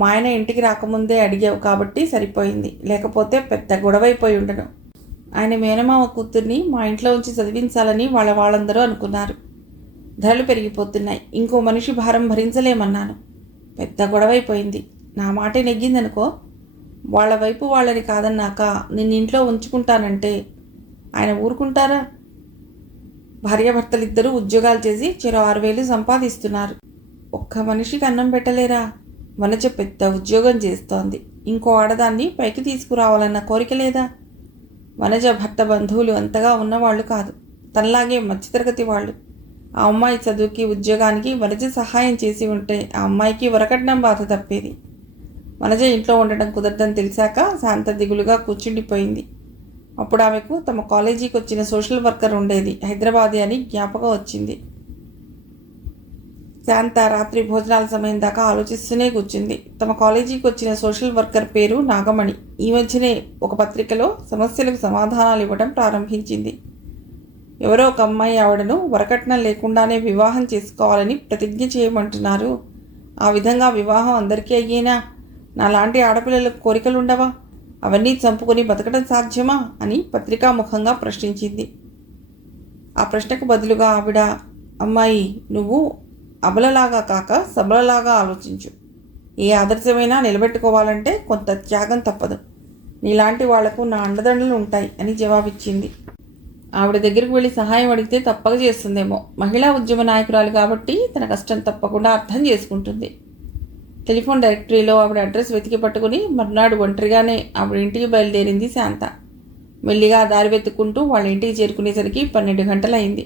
మా ఆయన ఇంటికి రాకముందే అడిగావు కాబట్టి సరిపోయింది, లేకపోతే పెద్ద గొడవైపోయి ఉండను. ఆయన మేనమామ కూతుర్ని మా ఇంట్లో ఉంచి చదివించాలని వాళ్ళందరూ అనుకున్నారు. ధరలు పెరిగిపోతున్నాయి. ఇంకో మనిషి భారం భరించలేమన్నాను. పెద్ద గొడవైపోయింది. నా మాటే నెగ్గిందనుకో. వాళ్ళ వైపు వాళ్ళని కాదన్నాక నిన్నింట్లో ఉంచుకుంటానంటే ఆయన ఊరుకుంటారా? భార్యాభర్తలిద్దరూ ఉద్యోగాలు చేసి చెరో 6,000 సంపాదిస్తున్నారు. ఒక్క మనిషికి అన్నం పెట్టలేరా? వనజ పెద్ద ఉద్యోగం చేస్తోంది. ఇంకో ఆడదాన్ని పైకి తీసుకురావాలన్న కోరిక లేదా? వనజ భర్త బంధువులు అంతగా ఉన్నవాళ్ళు కాదు. తనలాగే మధ్యతరగతి వాళ్ళు. ఆ అమ్మాయి చదువుకి ఉద్యోగానికి వనజ సహాయం చేసి ఉంటే ఆ అమ్మాయికి వరకట్నం బాధ తప్పేది. వనజ ఇంట్లో ఉండడం కుదరదని తెలిసాక శాంత దిగులుగా కూర్చుండిపోయింది. అప్పుడు ఆమెకు తమ కాలేజీకి వచ్చిన సోషల్ వర్కర్ ఉండేది, హైదరాబాదీ అని జ్ఞాపకం వచ్చింది. శాంత రాత్రి భోజనాల సమయం దాకా ఆలోచిస్తూనే కూర్చుంది. తమ కాలేజీకి వచ్చిన సోషల్ వర్కర్ పేరు నాగమణి. ఈ మధ్యనే ఒక పత్రికలో సమస్యలకు సమాధానాలు ఇవ్వడం ప్రారంభించింది. ఎవరో ఒక అమ్మాయి ఆవిడను వరకట్నం లేకుండానే వివాహం చేసుకోవాలని ప్రతిజ్ఞ చేయమంటున్నారు. ఆ విధంగా వివాహం అందరికీ అయ్యేనా? నాలాంటి ఆడపిల్లలకు కోరికలుండవా? అవన్నీ చంపుకొని బతకడం సాధ్యమా అని పత్రికాముఖంగా ప్రశ్నించింది. ఆ ప్రశ్నకు బదులుగా ఆవిడ, అమ్మాయి, నువ్వు అబలలాగా కాక సబలలాగా ఆలోచించు. ఏ ఆదర్శమైనా నిలబెట్టుకోవాలంటే కొంత త్యాగం తప్పదు. నీలాంటి వాళ్లకు నా అండదండలు ఉంటాయి అని జవాబిచ్చింది. ఆవిడ దగ్గరికి వెళ్ళి సహాయం అడిగితే తప్పక చేస్తుందేమో. మహిళా ఉద్యమ నాయకురాలు కాబట్టి తన కష్టం తప్పకుండా అర్థం చేసుకుంటుంది. టెలిఫోన్ డైరెక్టరీలో ఆవిడ అడ్రస్ వెతికి పట్టుకుని మర్నాడు ఒంటరిగానే ఆవిడ ఇంటికి బయలుదేరింది శాంత. మెల్లిగా దారి వెతుక్కుంటూ వాళ్ళ ఇంటికి చేరుకునేసరికి 12 గంటలైంది.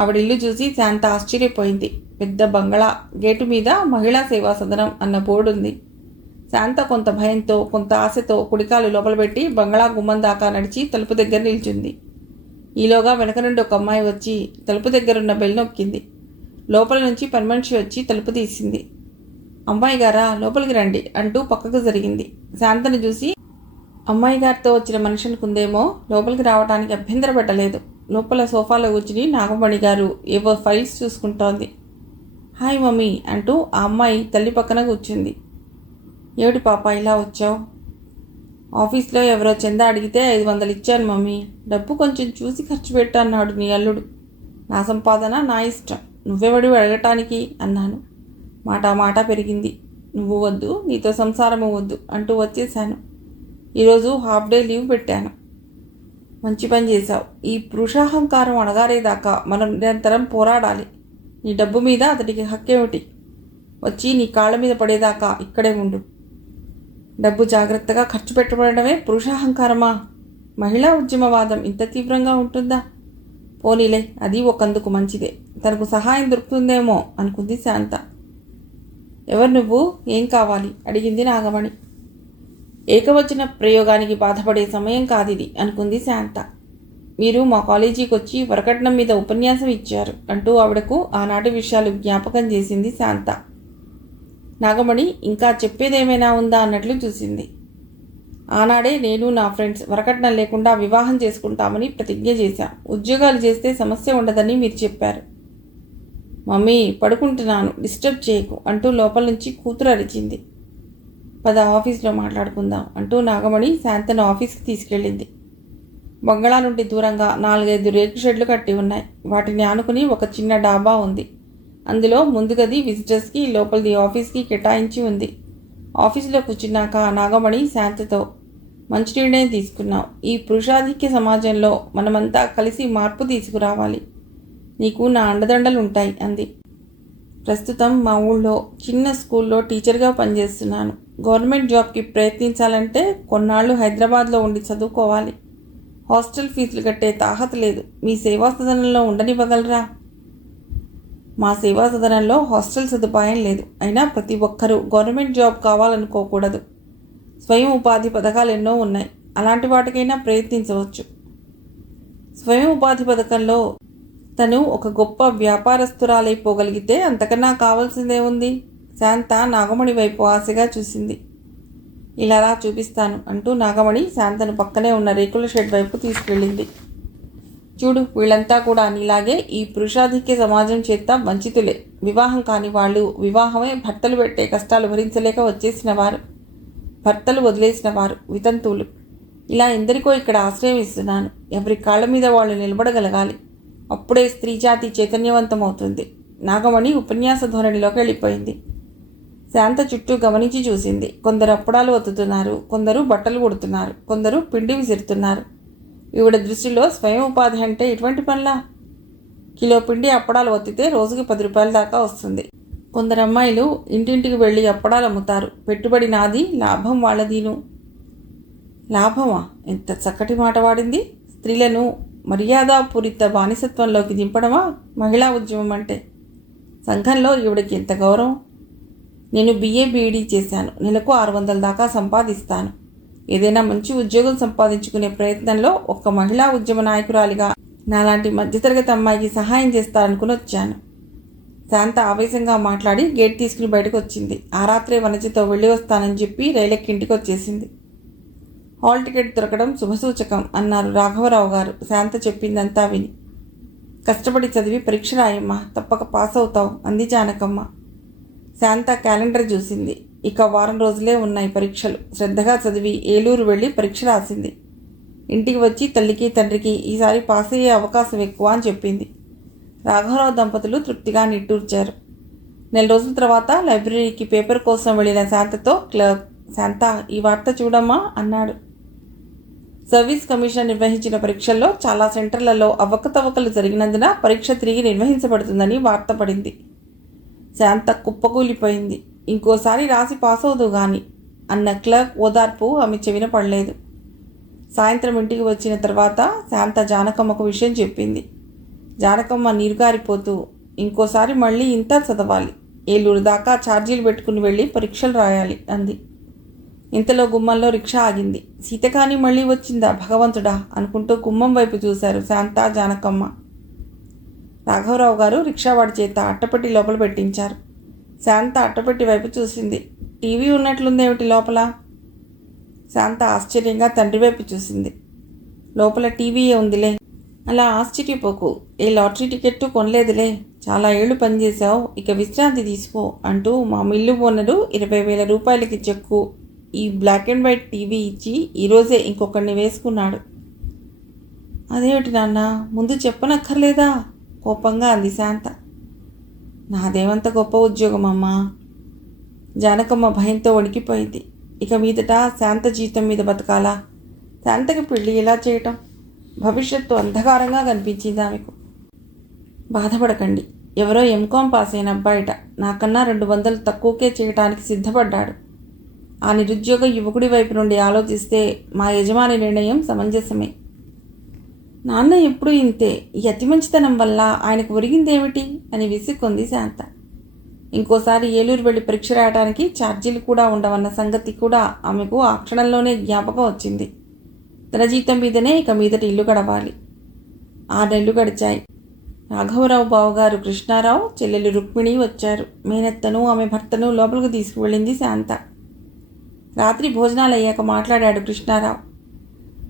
ఆవిడ ఇల్లు చూసి శాంత ఆశ్చర్యపోయింది. పెద్ద బంగళా, గేటు మీద మహిళా సేవా సదనం అన్న బోర్డు ఉంది. శాంత కొంత భయంతో కొంత ఆశతో కుడికాలు లోపల పెట్టి బంగళా గుమ్మం దాకా నడిచి తలుపు దగ్గర నిల్చుంది. ఈలోగా వెనక నుండి ఒక అమ్మాయి వచ్చి తలుపు దగ్గరున్న బెల్ నొక్కింది. లోపల నుంచి పని మనిషి వచ్చి తలుపు తీసింది. అమ్మాయి గారా, లోపలికి రండి అంటూ పక్కకు జరిగింది. శాంతను చూసి అమ్మాయి గారితో వచ్చిన మనిషి అనుకుందేమో. లోపలికి రావడానికి అభ్యంతరపడలేదు. లోపల సోఫాలో కూర్చుని నాగమణి గారు ఏవో ఫైల్స్ చూసుకుంటోంది. హాయ్ మమ్మీ అంటూ ఆ అమ్మాయి తల్లి పక్కన కూర్చుంది. ఏమిటి పాప ఇలా వచ్చావు? ఆఫీస్లో ఎవరో చందా అడిగితే 500 ఇచ్చాను మమ్మీ. డబ్బు కొంచెం చూసి ఖర్చు పెట్టు అన్నాడు నీ అల్లుడు. నా సంపాదన నా ఇష్టం, నువ్వెవడు అడగటానికి అన్నాను. మాట పెరిగింది. నువ్వు వద్దు, నీతో సంసారము వద్దు అంటూ వచ్చేశాను. ఈరోజు హాఫ్ డే లీవ్ పెట్టాను. మంచి పని చేశావు. ఈ పురుషాహంకారం అణగారేదాకా మనం నిరంతరం పోరాడాలి. నీ డబ్బు మీద అతడికి హక్కేమిటి? వచ్చి నీ కాళ్ళ మీద పడేదాకా ఇక్కడే ఉండు. డబ్బు జాగ్రత్తగా ఖర్చు పెట్టబడమే పురుషాహంకారమా? మహిళా ఉద్యమవాదం ఇంత తీవ్రంగా ఉంటుందా? పోనీలే, అది ఒకందుకు మంచిదే. తనకు సహాయం దొరుకుతుందేమో అనుకుంది శాంత. ఎవరు నువ్వు? ఏం కావాలి? అడిగింది నాగమణి. ఏకవచన ప్రయోగానికి బాధపడే సమయం కాదిది అనుకుంది శాంత. మీరు మా కాలేజీకి వచ్చి వరకట్నం మీద ఉపన్యాసం ఇచ్చారు అంటూ ఆవిడకు ఆనాటి విషయాలు జ్ఞాపకం చేసింది శాంత. నాగమణి ఇంకా చెప్పేదేమైనా ఉందా అన్నట్లు చూసింది. ఆనాడే నేను నా ఫ్రెండ్స్ వరకట్నం లేకుండా వివాహం చేసుకుంటామని ప్రతిజ్ఞ చేశాం. ఉద్యోగాలు చేస్తే సమస్య ఉండదని మీరు చెప్పారు. మమ్మీ పడుకుంటున్నాను, డిస్టర్బ్ చేయకు అంటూ లోపల నుంచి కూతురు అరిచింది. పద ఆఫీస్లో మాట్లాడుకుందాం అంటూ నాగమణి శాంతను ఆఫీస్కి తీసుకెళ్ళింది. బంగళా నుండి దూరంగా 4-5 రేకు షెడ్లు కట్టి ఉన్నాయి. వాటిని ఆనుకుని ఒక చిన్న డాబా ఉంది. అందులో ముందు గది విజిటర్స్కి, లోపలిది ఆఫీస్కి కేటాయించి ఉంది. ఆఫీసులో కూర్చున్నాక నాగమణి శాంతతో, మంచి నిర్ణయం తీసుకున్నాం. ఈ పురుషాధిక్య సమాజంలో మనమంతా కలిసి మార్పు తీసుకురావాలి. నీకు నా అండదండలు ఉంటాయి అంది. ప్రస్తుతం మా ఊళ్ళో చిన్న స్కూల్లో టీచర్గా పనిచేస్తున్నాను. గవర్నమెంట్ జాబ్కి ప్రయత్నించాలంటే కొన్నాళ్ళు హైదరాబాద్లో ఉండి చదువుకోవాలి. హాస్టల్ ఫీజులు కట్టే తాహత లేదు. మీ సేవా సదనంలో ఉండనివ్వగలరా? మా సేవా సదనంలో హాస్టల్ సదుపాయం లేదు. అయినా ప్రతి ఒక్కరూ గవర్నమెంట్ జాబ్ కావాలనుకోకూడదు. స్వయం ఉపాధి పథకాలు ఎన్నో ఉన్నాయి. అలాంటి వాటికైనా ప్రయత్నించవచ్చు. స్వయం ఉపాధి పథకంలో తను ఒక గొప్ప వ్యాపారస్తురాలైపోగలిగితే అంతకన్నా కావాల్సిందే ఉంది. శాంత నాగమణి వైపు ఆశగా చూసింది. ఇలా చూపిస్తాను అంటూ నాగమణి శాంతను పక్కనే ఉన్న రేకుల షెడ్ వైపు తీసుకెళ్ళింది. చూడు, వీళ్ళంతా కూడా నీలాగే ఈ పురుషాధిక్య సమాజం చేత వంచితులే. వివాహం కాని వాళ్ళు, వివాహమే భర్తలు పెట్టే కష్టాలు భరించలేక వచ్చేసిన వారు, భర్తలు వదిలేసిన వారు, వితంతువులు, ఇలా ఎందరికో ఇక్కడ ఆశ్రయం ఇస్తున్నాను. ఎవరి కాళ్ళ మీద వాళ్ళు నిలబడగలగాలి. అప్పుడే స్త్రీ జాతి చైతన్యవంతమవుతుంది. నాగమణి ఉపన్యాస ధోరణిలోకి వెళ్ళిపోయింది. శాంత చుట్టూ గమనించి చూసింది. కొందరు అప్పడాలు ఒత్తుతున్నారు, కొందరు బట్టలు కుడుతున్నారు, కొందరు పిండి విసిరుతున్నారు. ఈవిడ దృష్టిలో స్వయం ఉపాధి అంటే ఇటువంటి పనులా? కిలో పిండి అప్పడాలు ఒత్తితే రోజుకి 10 రూపాయల దాకా వస్తుంది. కొందరు అమ్మాయిలు ఇంటింటికి వెళ్ళి అప్పడాలు అమ్ముతారు. పెట్టుబడి నాది, లాభం వాళ్ళదీను. లాభమా? ఎంత చక్కటి మాట వాడింది. స్త్రీలను మర్యాదపూరిత బానిసత్వంలోకి దింపడమా మహిళా ఉద్యమం అంటే? సంఘంలో ఈవిడకి ఎంత గౌరవం. నేను BA BEd చేశాను. నెలకు 600 దాకా సంపాదిస్తాను. ఏదైనా మంచి ఉద్యోగం సంపాదించుకునే ప్రయత్నంలో ఒక్క మహిళా ఉద్యమ నాయకురాలిగా నాలాంటి మధ్యతరగతి అమ్మాయికి సహాయం చేస్తారనుకుని వచ్చాను. శాంత ఆవేశంగా మాట్లాడి గేట్ తీసుకుని బయటకు వచ్చింది. ఆ రాత్రే వనజతో వెళ్ళి వస్తానని చెప్పి రైలెక్కి ఇంటికి వచ్చేసింది. హాల్ టికెట్ దొరకడం శుభసూచకం అన్నారు రాఘవరావు గారు శాంత చెప్పిందంతా విని. కష్టపడి చదివి పరీక్ష రాయమ్మా, తప్పక పాస్ అవుతావు అంది జానకమ్మ. శాంత క్యాలెండర్ చూసింది. ఇక వారం రోజులే ఉన్నాయి పరీక్షలు. శ్రద్ధగా చదివి ఏలూరు వెళ్ళి పరీక్ష రాసింది. ఇంటికి వచ్చి తల్లికి తండ్రికి ఈసారి పాస్ అయ్యే అవకాశం ఎక్కువ అని చెప్పింది. రాఘవరావు దంపతులు తృప్తిగా నిట్టూర్చారు. 4 రోజుల తర్వాత లైబ్రరీకి పేపర్ కోసం వెళ్ళిన శాంతతో క్లర్క్, శాంత ఈ వార్త చూడమ్మా అన్నాడు. సర్వీస్ కమిషన్ నిర్వహించిన పరీక్షల్లో చాలా సెంటర్లలో అవకతవకలు జరిగినందున పరీక్ష తిరిగి నిర్వహించబడుతుందని వార్త పడింది. శాంత కుప్పకూలిపోయింది. ఇంకోసారి రాసి పాస్ అవుదు గాని అన్న క్లర్క్ ఓదార్పు ఆమె చెవిన పడలేదు. సాయంత్రం ఇంటికి వచ్చిన తర్వాత శాంత జానకమ్మకు విషయం చెప్పింది. జానకమ్మ నీరుగారిపోతూ, ఇంకోసారి మళ్ళీ ఇంత చదవాలి, ఏలూరు దాకా ఛార్జీలు పెట్టుకుని వెళ్ళి పరీక్షలు రాయాలి అంది. ఇంతలో గుమ్మంలో రిక్షా ఆగింది. సీతకాని మళ్ళీ వచ్చిందా భగవంతుడా అనుకుంటూ గుమ్మం వైపు చూశారు శాంత, జానకమ్మ. రాఘవరావు గారు రిక్షావాడి చేత అట్టపెట్టి లోపల పెట్టించారు. శాంత అట్టపెట్టి వైపు చూసింది. టీవీ ఉన్నట్లుందేమిటి లోపల? శాంత ఆశ్చర్యంగా తండ్రి వైపు చూసింది. లోపల టీవీయే ఉందిలే. అలా ఆశ్చర్యపోకు, ఏ లాటరీ టికెట్టు కొనలేదులే. చాలా ఏళ్ళు పనిచేశావు, ఇక విశ్రాంతి తీసుకో అంటూ మా మిల్లు ఓనరు 20,000 రూపాయలకి చెక్కు ఈ బ్లాక్ అండ్ వైట్ టీవీ ఇచ్చి ఈరోజే ఇంకొకరిని వేసుకున్నాడు. అదేమిటి నాన్న, ముందు చెప్పనక్కర్లేదా? కోపంగా అంది శాంత. నాదేమంత గొప్ప ఉద్యోగం అమ్మా. జానకమ్మ భయంతో వణికిపోయింది. ఇక మీదట శాంత జీవితం మీద బతకాలా? శాంతకి పెళ్ళి ఎలా చేయటం? భవిష్యత్తు అంధకారంగా కనిపించింది ఆమెకు. బాధపడకండి, ఎవరో ఎంకాం పాస్ అయిన అబ్బాయిట నాకన్నా 200 తక్కువకే చేయటానికి సిద్ధపడ్డాడు. ఆ నిరుద్యోగ యువకుడి వైపు నుండి ఆలోచిస్తే మా యజమాని నిర్ణయం సమంజసమే. నాన్న ఎప్పుడూ ఇంతే, ఈ అతి మంచితనం వల్ల ఆయనకు ఒరిగిందేమిటి అని విసిక్కుంది శాంత. ఇంకోసారి ఏలూరు వెళ్ళి పరీక్ష రాయడానికి ఛార్జీలు కూడా ఉండవన్న సంగతి కూడా ఆమెకు ఆ క్షణంలోనే జ్ఞాపకం వచ్చింది. తన జీతం మీదనే ఇక మీదట ఇల్లు గడవాలి. 6 నెలలు గడిచాయి. రాఘవరావు బావగారు కృష్ణారావు, చెల్లెలు రుక్మిణి వచ్చారు. మేనత్తను ఆమె భర్తను లోపలికి తీసుకువెళ్ళింది శాంత. రాత్రి భోజనాలు అయ్యాక మాట్లాడాడు కృష్ణారావు.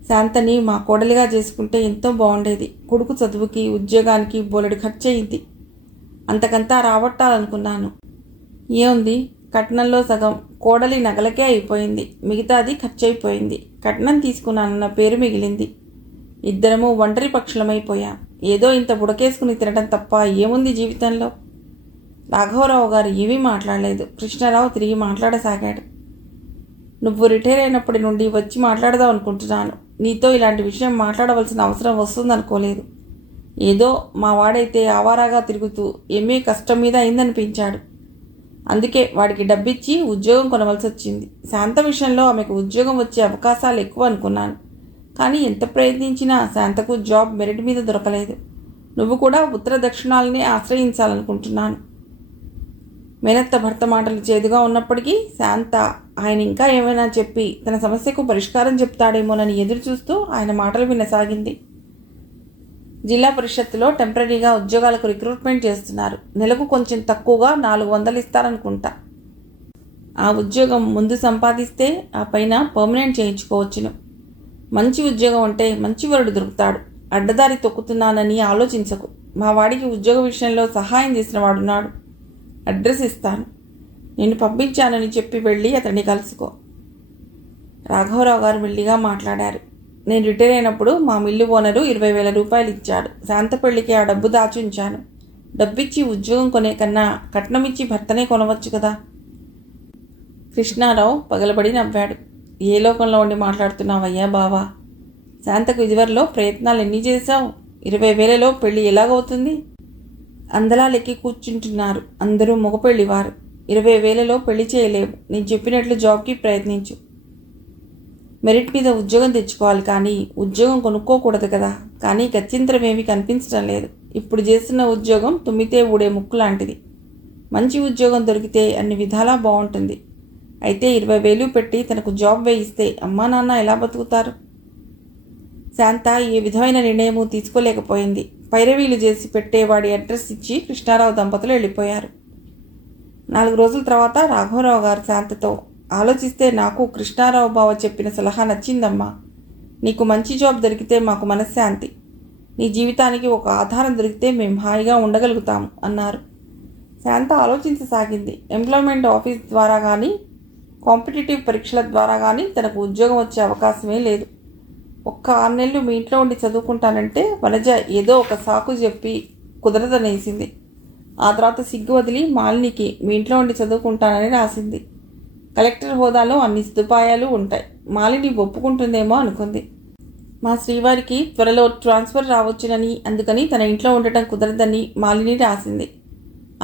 శాంతని మా కోడలిగా చేసుకుంటే ఎంతో బాగుండేది. కొడుకు చదువుకి ఉద్యోగానికి బోలెడు ఖర్చు అయింది. అంతకంతా రాబట్టాలనుకున్నాను. ఏముంది, కట్నంలో సగం కోడలి నగలకే అయిపోయింది. మిగతాది ఖర్చు అయిపోయింది. కట్నం తీసుకున్నానన్న పేరు మిగిలింది. ఇద్దరము ఒంటరి పక్షులమైపోయాం. ఏదో ఇంత బుడకేసుకుని తినడం తప్ప ఏముంది జీవితంలో? రాఘవరావు గారు ఏమీ మాట్లాడలేదు. కృష్ణారావు తిరిగి మాట్లాడసాగాడు. నువ్వు రిటైర్ అయినప్పటి నుండి వచ్చి మాట్లాడదాం అనుకుంటున్నాను. నీతో ఇలాంటి విషయం మాట్లాడవలసిన అవసరం వస్తుందనుకోలేదు. ఏదో మా వాడైతే ఆవారాగా తిరుగుతూ ఎంఏ కష్టం మీద అయిందనిపించాడు. అందుకే వాడికి డబ్బిచ్చి ఉద్యోగం కొనవలసి వచ్చింది. శాంత విషయంలో ఆమెకు ఉద్యోగం వచ్చే అవకాశాలు ఎక్కువ అనుకున్నాను. కానీ ఎంత ప్రయత్నించినా శాంతకు జాబ్ మెరిట్ మీద దొరకలేదు. నువ్వు కూడా ఉత్తర దక్షిణాలనే ఆశ్రయించాలనుకుంటున్నాను. మేనత్త భర్త మాటలు చేదుగా ఉన్నప్పటికీ శాంత ఆయన ఇంకా ఏమైనా చెప్పి తన సమస్యకు పరిష్కారం చెప్తాడేమోనని ఎదురు చూస్తూ ఆయన మాటలు వినసాగింది. జిల్లా పరిషత్తులో టెంపరీగా ఉద్యోగాలకు రిక్రూట్మెంట్ చేస్తున్నారు. నెలకు కొంచెం తక్కువగా 400 ఇస్తారనుకుంటా. ఆ ఉద్యోగం ముందు సంపాదిస్తే ఆ పైన పర్మనెంట్ చేయించుకోవచ్చును. మంచి ఉద్యోగం అంటే మంచి వరుడు దొరుకుతాడు. అడ్డదారి తొక్కుతున్నానని ఆలోచించకు. మా వాడికి ఉద్యోగ విషయంలో సహాయం చేసిన వాడున్నాడు. అడ్రస్ ఇస్తాను. నేను పంపించానని చెప్పి వెళ్ళి అతన్ని కలుసుకో. రాఘవరావు గారు మెల్లిగా మాట్లాడారు. నేను రిటైర్ అయినప్పుడు మా మిల్లు ఓనరు 20,000 రూపాయలు ఇచ్చాడు. శాంత పెళ్లికి ఆ డబ్బు దాచి ఉంచాను. డబ్బిచ్చి ఉద్యోగం కొనే కన్నా కట్నమిచ్చి భర్తనే కొనవచ్చు కదా. కృష్ణారావు పగలబడి నవ్వాడు. ఏ లోకంలో ఉండి మాట్లాడుతున్నావయ్యా బావా? శాంతకు ఇదివరలో ప్రయత్నాలు ఎన్ని చేశావు? 20,000లో పెళ్లి ఎలాగవుతుంది? అందలా లెక్కి కూర్చుంటున్నారు. అందరూ మగపెళ్లివారు. 20,000లో పెళ్లి చేయలేవు. నేను చెప్పినట్లు జాబ్కి ప్రయత్నించు. మెరిట్ మీద ఉద్యోగం తెచ్చుకోవాలి కానీ ఉద్యోగం కొనుక్కోకూడదు కదా. కానీ గత్యంతరం ఏమీ కనిపించడం లేదు. ఇప్పుడు చేస్తున్న ఉద్యోగం తుమ్మితే ఊడే ముక్కు లాంటిది. మంచి ఉద్యోగం దొరికితే అన్ని విధాలా బాగుంటుంది. అయితే 20,000 పెట్టి తనకు జాబ్ వేయిస్తే అమ్మా నాన్న ఎలా బతుకుతారు? శాంత ఏ విధమైన నిర్ణయము తీసుకోలేకపోయింది. పైరవీలు చేసి పెట్టేవాడి అడ్రస్ ఇచ్చి కృష్ణారావు దంపతులు వెళ్ళిపోయారు. 4 రోజుల తర్వాత రాఘవరావు గారు శాంతతో, ఆలోచిస్తే నాకు కృష్ణారావు బావ చెప్పిన సలహా నచ్చిందమ్మా. నీకు మంచి జాబ్ దొరికితే మాకు మనశ్శాంతి. నీ జీవితానికి ఒక ఆధారం దొరికితే మేము హాయిగా ఉండగలుగుతాము అన్నారు. శాంత ఆలోచించసాగింది. ఎంప్లాయ్మెంట్ ఆఫీస్ ద్వారా కానీ కాంపిటేటివ్ పరీక్షల ద్వారా కానీ తనకు ఉద్యోగం వచ్చే అవకాశమే లేదు. ఒక్క 6 నెలలు మీ ఇంట్లో ఉండి చదువుకుంటానంటే వనజ ఏదో ఒక సాకు చెప్పి కుదరదనేసింది. ఆ తర్వాత సిగ్గు వదిలి మాలినికి మీ ఇంట్లో ఉండి చదువుకుంటానని రాసింది. కలెక్టర్ హోదాలో అన్ని సదుపాయాలు ఉంటాయి. మాలిని ఒప్పుకుంటుందేమో అనుకుంది. మా శ్రీవారికి త్వరలో ట్రాన్స్ఫర్ రావచ్చునని, అందుకని తన ఇంట్లో ఉండటం కుదరదని మాలిని రాసింది.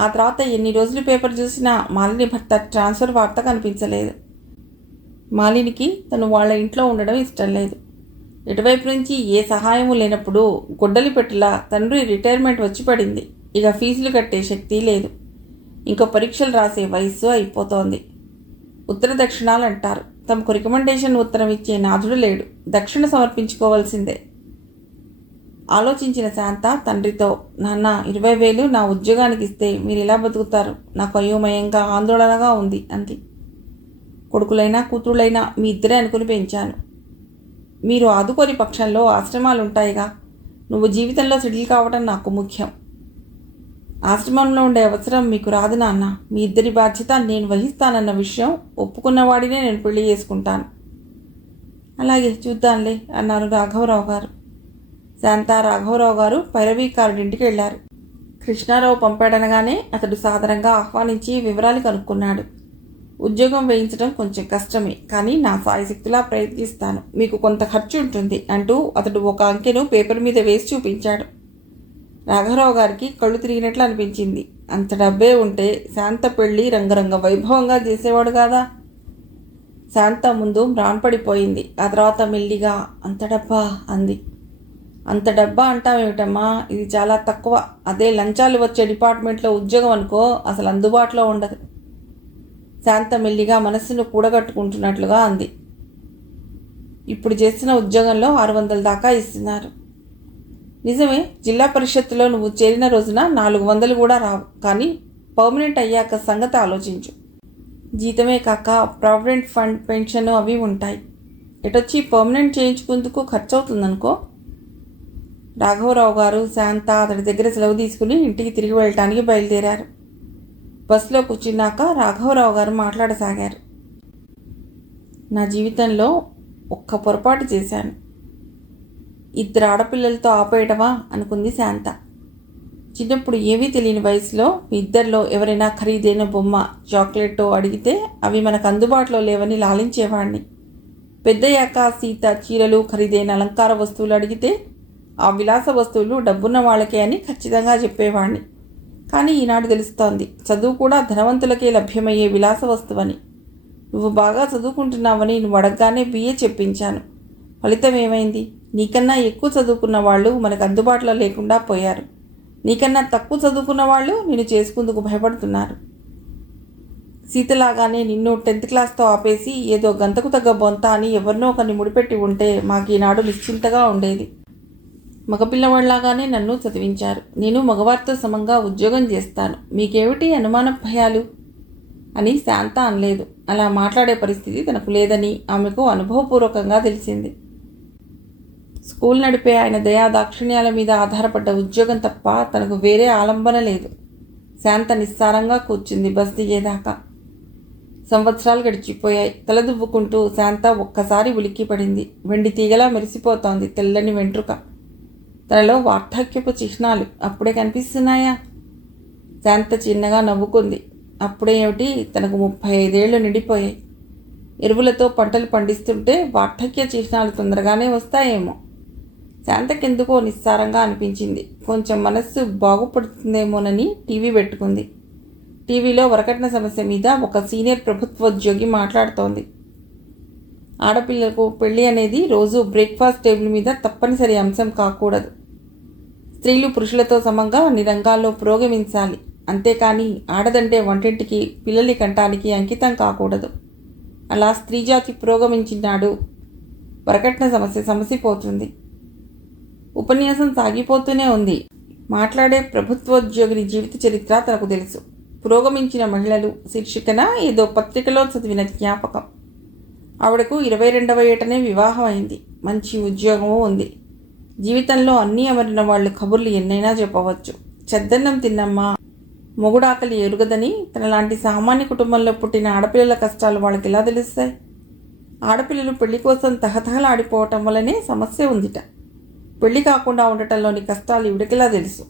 ఆ తర్వాత ఎన్ని రోజులు పేపర్ చూసినా మాలిని భర్త ట్రాన్స్ఫర్ వార్త కనిపించలేదు. మాలినికి తను వాళ్ళ ఇంట్లో ఉండడం ఇష్టం లేదు. ఇటువైపు నుంచి ఏ సహాయము లేనప్పుడు గొడ్డలి పెట్టిలా తండ్రి రిటైర్మెంట్ వచ్చి పడింది. ఇక ఫీజులు కట్టే శక్తి లేదు. ఇంకో పరీక్షలు రాసే వయస్సు అయిపోతోంది. ఉత్తర దక్షిణాలు అంటారు. తమకు రికమెండేషన్ ఉత్తరం ఇచ్చే నాథుడు లేడు. దక్షిణ సమర్పించుకోవాల్సిందే. ఆలోచించిన శాంత తండ్రితో, నాన్న 20,000 నా ఉద్యోగానికి ఇస్తే మీరు ఎలా బతుకుతారు? నాకు అయోమయంగా ఆందోళనగా ఉంది అంది. కొడుకులైనా కూతుళ్ళైనా మీ ఇద్దరే అనుకుని పెంచాను. మీరు ఆదుకోని పక్షంలో ఆశ్రమాలు ఉంటాయిగా. నువ్వు జీవితంలో సెటిల్ కావడం నాకు ముఖ్యం. ఆశ్రమంలో ఉండే అవసరం మీకు రాదు నాన్న. మీ ఇద్దరి బాధ్యత నేను వహిస్తానన్న విషయం ఒప్పుకున్నవాడినే నేను పెళ్లి చేసుకుంటాను. అలాగే చూద్దాంలే అన్నారు రాఘవరావు గారు. శాంత రాఘవరావు గారు పైరవీకారుడింటికి వెళ్లారు. కృష్ణారావు పంపాడనగానే అతడు సాదరంగా ఆహ్వానించి వివరాలు కనుక్కున్నాడు. ఉద్యోగం వేయించడం కొంచెం కష్టమే, కానీ నా సాయశక్తిలా ప్రయత్నిస్తాను. మీకు కొంత ఖర్చు ఉంటుంది అంటూ అతడు ఒక అంకెను పేపర్ మీద వేసి చూపించాడు. రాఘవరావు గారికి కళ్ళు తిరిగినట్లు అనిపించింది. అంత డబ్బే ఉంటే శాంత పెళ్లి రంగరంగ వైభవంగా చేసేవాడు కాదా? శాంత ముందు మ్రాన్పడిపోయింది. ఆ తర్వాత మెల్లిగా అంత డబ్బా అంది. అంత డబ్బా అంటావేమిటమ్మా? ఇది చాలా తక్కువ. అదే లంచాలు వచ్చే డిపార్ట్మెంట్లో ఉద్యోగం అనుకో అసలు అందుబాటులో ఉండదు. శాంత మెల్లిగా మనస్సును కూడగట్టుకుంటున్నట్లుగా అంది. ఇప్పుడు చేస్తున్న ఉద్యోగంలో 600 దాకా ఇస్తున్నారు. నిజమే, జిల్లా పరిషత్తులో నువ్వు చేరిన రోజున 400 కూడా రావు. కానీ పర్మనెంట్ అయ్యాక సంగతి ఆలోచించు. జీతమే కాక ప్రావిడెంట్ ఫండ్, పెన్షన్ అవి ఉంటాయి. ఎటొచ్చి పర్మనెంట్ చేయించుకుందుకు ఖర్చు అవుతుందనుకో. రాఘవరావు గారు, శాంత అతడి దగ్గర సెలవు తీసుకుని ఇంటికి తిరిగి వెళ్ళటానికి బయలుదేరారు. బస్సులో కూర్చున్నాక రాఘవరావు గారు మాట్లాడసాగారు. నా జీవితంలో ఒక్క పొరపాటు చేశాను. 2 ఆడపిల్లలతో ఆపేయటమా అనుకుంది శాంత. చిన్నప్పుడు ఏమీ తెలియని వయసులో మీ ఇద్దరిలో ఎవరైనా ఖరీదైన బొమ్మ, చాక్లెట్టో అడిగితే అవి మనకు అందుబాటులో లేవని లాలించేవాడిని. పెద్దయ్యాక సీత చీరలు, ఖరీదైన అలంకార వస్తువులు అడిగితే ఆ విలాస వస్తువులు డబ్బున్న వాళ్ళకే అని ఖచ్చితంగా చెప్పేవాడిని. కానీ ఈనాడు తెలుస్తోంది, చదువు కూడా ధనవంతులకే లభ్యమయ్యే విలాస వస్తువని. నువ్వు బాగా చదువుకుంటున్నావని నువ్వు అడగగానే బిఏ చెప్పించాను. ఫలితం ఏమైంది? నీకన్నా ఎక్కువ చదువుకున్న వాళ్ళు మనకు అందుబాటులో లేకుండా పోయారు. నీకన్నా తక్కువ చదువుకున్న వాళ్ళు నిన్ను చేసుకుందుకు భయపడుతున్నారు. సీతలాగానే నిన్ను 10th క్లాస్తో ఆపేసి ఏదో గంతకు తగ్గ బొంత అని ఎవరినో ఒకరిని ముడిపెట్టి ఉంటే మాకు ఈనాడు నిశ్చింతగా ఉండేది. మగపిల్లవాళ్లాగానే నన్ను చదివించారు. నేను మగవారితో సమంగా ఉద్యోగం చేస్తాను. మీకేమిటి అనుమాన భయాలు అని శాంత అనలేదు. అలా మాట్లాడే పరిస్థితి తనకు లేదని ఆమెకు అనుభవపూర్వకంగా తెలిసింది. స్కూల్ నడిపే ఆయన దయా దాక్షిణ్యాల మీద ఆధారపడ్డ ఉద్యోగం తప్ప తనకు వేరే ఆలంబన లేదు. శాంత నిస్సారంగా కూర్చుంది బస్ దిగేదాకా. సంవత్సరాలు గడిచిపోయాయి. తలదువ్వుకుంటూ శాంత ఒక్కసారి ఉలిక్కి పడింది. వెండి తీగలా మెరిసిపోతోంది తెల్లని వెంట్రుక. తనలో వార్ధక్యపు చిహ్నాలు అప్పుడే కనిపిస్తున్నాయా? శాంత చిన్నగా నవ్వుకుంది. అప్పుడే ఏమిటి, తనకు 35 ఏళ్లు నిండిపోయాయి. ఎరువులతో పంటలు పండిస్తుంటే వార్ధక్య చిహ్నాలు తొందరగానే వస్తాయేమో. శాంతకెందుకో నిస్సారంగా అనిపించింది. కొంచెం మనస్సు బాగుపడుతుందేమోనని టీవీ పెట్టుకుంది. టీవీలో వరకట్న సమస్య మీద ఒక సీనియర్ ప్రభుత్వోద్యోగి మాట్లాడుతోంది. ఆడపిల్లకు పెళ్లి అనేది రోజు బ్రేక్ఫాస్ట్ టేబుల్ మీద తప్పనిసరి అంశం కాకూడదు. స్త్రీలు పురుషులతో సమంగా అన్ని రంగాల్లో పురోగమించాలి. అంతేకాని ఆడదంటే వంటింటికి, పిల్లల్ని కంటానికి అంకితం కాకూడదు. అలా స్త్రీజాతి పురోగమించినాడు వరకట్న సమస్య సమసిపోతుంది. ఉపన్యాసం సాగిపోతూనే ఉంది. మాట్లాడే ప్రభుత్వోద్యోగిని జీవిత చరిత్ర తనకు తెలుసు. పురోగమించిన మహిళలు శీర్షికన ఏదో పత్రికలో చదివిన జ్ఞాపకం. ఆవిడకు 22వ ఏటనే వివాహం అయింది. మంచి ఉద్యోగమూ ఉంది. జీవితంలో అన్నీ అమరిన వాళ్ళు కబుర్లు ఎన్నైనా చెప్పవచ్చు. చెద్దన్నం తిన్నమ్మా, మొగుడాకలి ఎరుగదని తనలాంటి సామాన్య కుటుంబంలో పుట్టిన ఆడపిల్లల కష్టాలు వాళ్ళకి ఎలా తెలుస్తాయి? ఆడపిల్లలు పెళ్లి కోసం తహతహలాడిపోవటం వల్లనే సమస్య ఉందిట. పెళ్లి కాకుండా ఉండటంలోని కష్టాలు ఇవిడికిలా తెలుసు.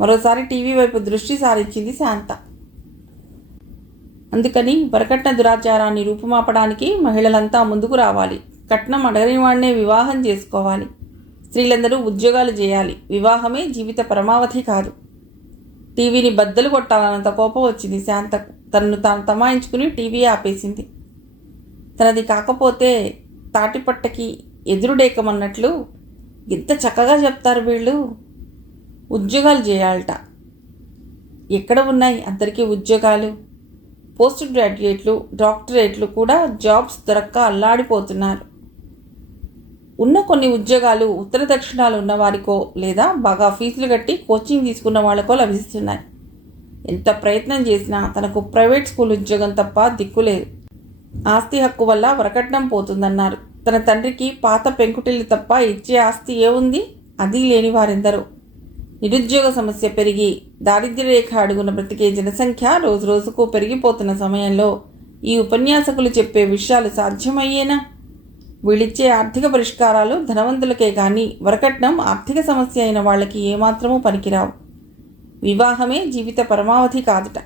మరోసారి టీవీ వైపు దృష్టి సారించింది శాంత. అందుకని వరకట్న దురాచారాన్ని రూపుమాపడానికి మహిళలంతా ముందుకు రావాలి. కట్నం అడగని వాడినే వివాహం చేసుకోవాలి. స్త్రీలందరూ ఉద్యోగాలు చేయాలి. వివాహమే జీవిత పరమావధి కాదు. టీవీని బద్దలు కొట్టాలన్నంత కోపం వచ్చింది శాంతకు. తనను తాను తమాయించుకుని టీవీ ఆపేసింది. తనది కాకపోతే తాటిపట్టకి ఎదురుడేకమన్నట్లు ఎంత చక్కగా చెప్తారు వీళ్ళు. ఉద్యోగాలు చేయాలట. ఎక్కడ ఉన్నాయి అందరికీ ఉద్యోగాలు? పోస్ట్ గ్రాడ్యుయేట్లు, డాక్టరేట్లు కూడా జాబ్స్ దొరక్క అల్లాడిపోతున్నారు. ఉన్న కొన్ని ఉద్యోగాలు ఉత్తర దక్షిణాలు ఉన్నవారికో లేదా బాగా ఫీజులు కట్టి కోచింగ్ తీసుకున్న వాళ్ళకో లభిస్తున్నాయి. ఎంత ప్రయత్నం చేసినా తనకు ప్రైవేట్ స్కూల్ ఉద్యోగం తప్ప దిక్కులేదు. ఆస్తి హక్కు వల్ల వరకట్నం పోతుందన్నారు. తన తండ్రికి పాత పెంకుటిల్లు తప్ప ఇచ్చే ఆస్తి ఏముంది? అది లేని వారెందరో. నిరుద్యోగ సమస్య పెరిగి దారిద్ర్య రేఖ అడుగున బ్రతికే జనసంఖ్య రోజురోజుకు పెరిగిపోతున్న సమయంలో ఈ ఉపన్యాసకులు చెప్పే విషయాలు సాధ్యమయ్యేనా? వీళ్ళిచ్చే ఆర్థిక పరిష్కారాలు ధనవంతులకే కానీ వరకట్నం ఆర్థిక సమస్య అయిన వాళ్ళకి ఏమాత్రమూ పనికిరావు. వివాహమే జీవిత పరమావధి కాదుట.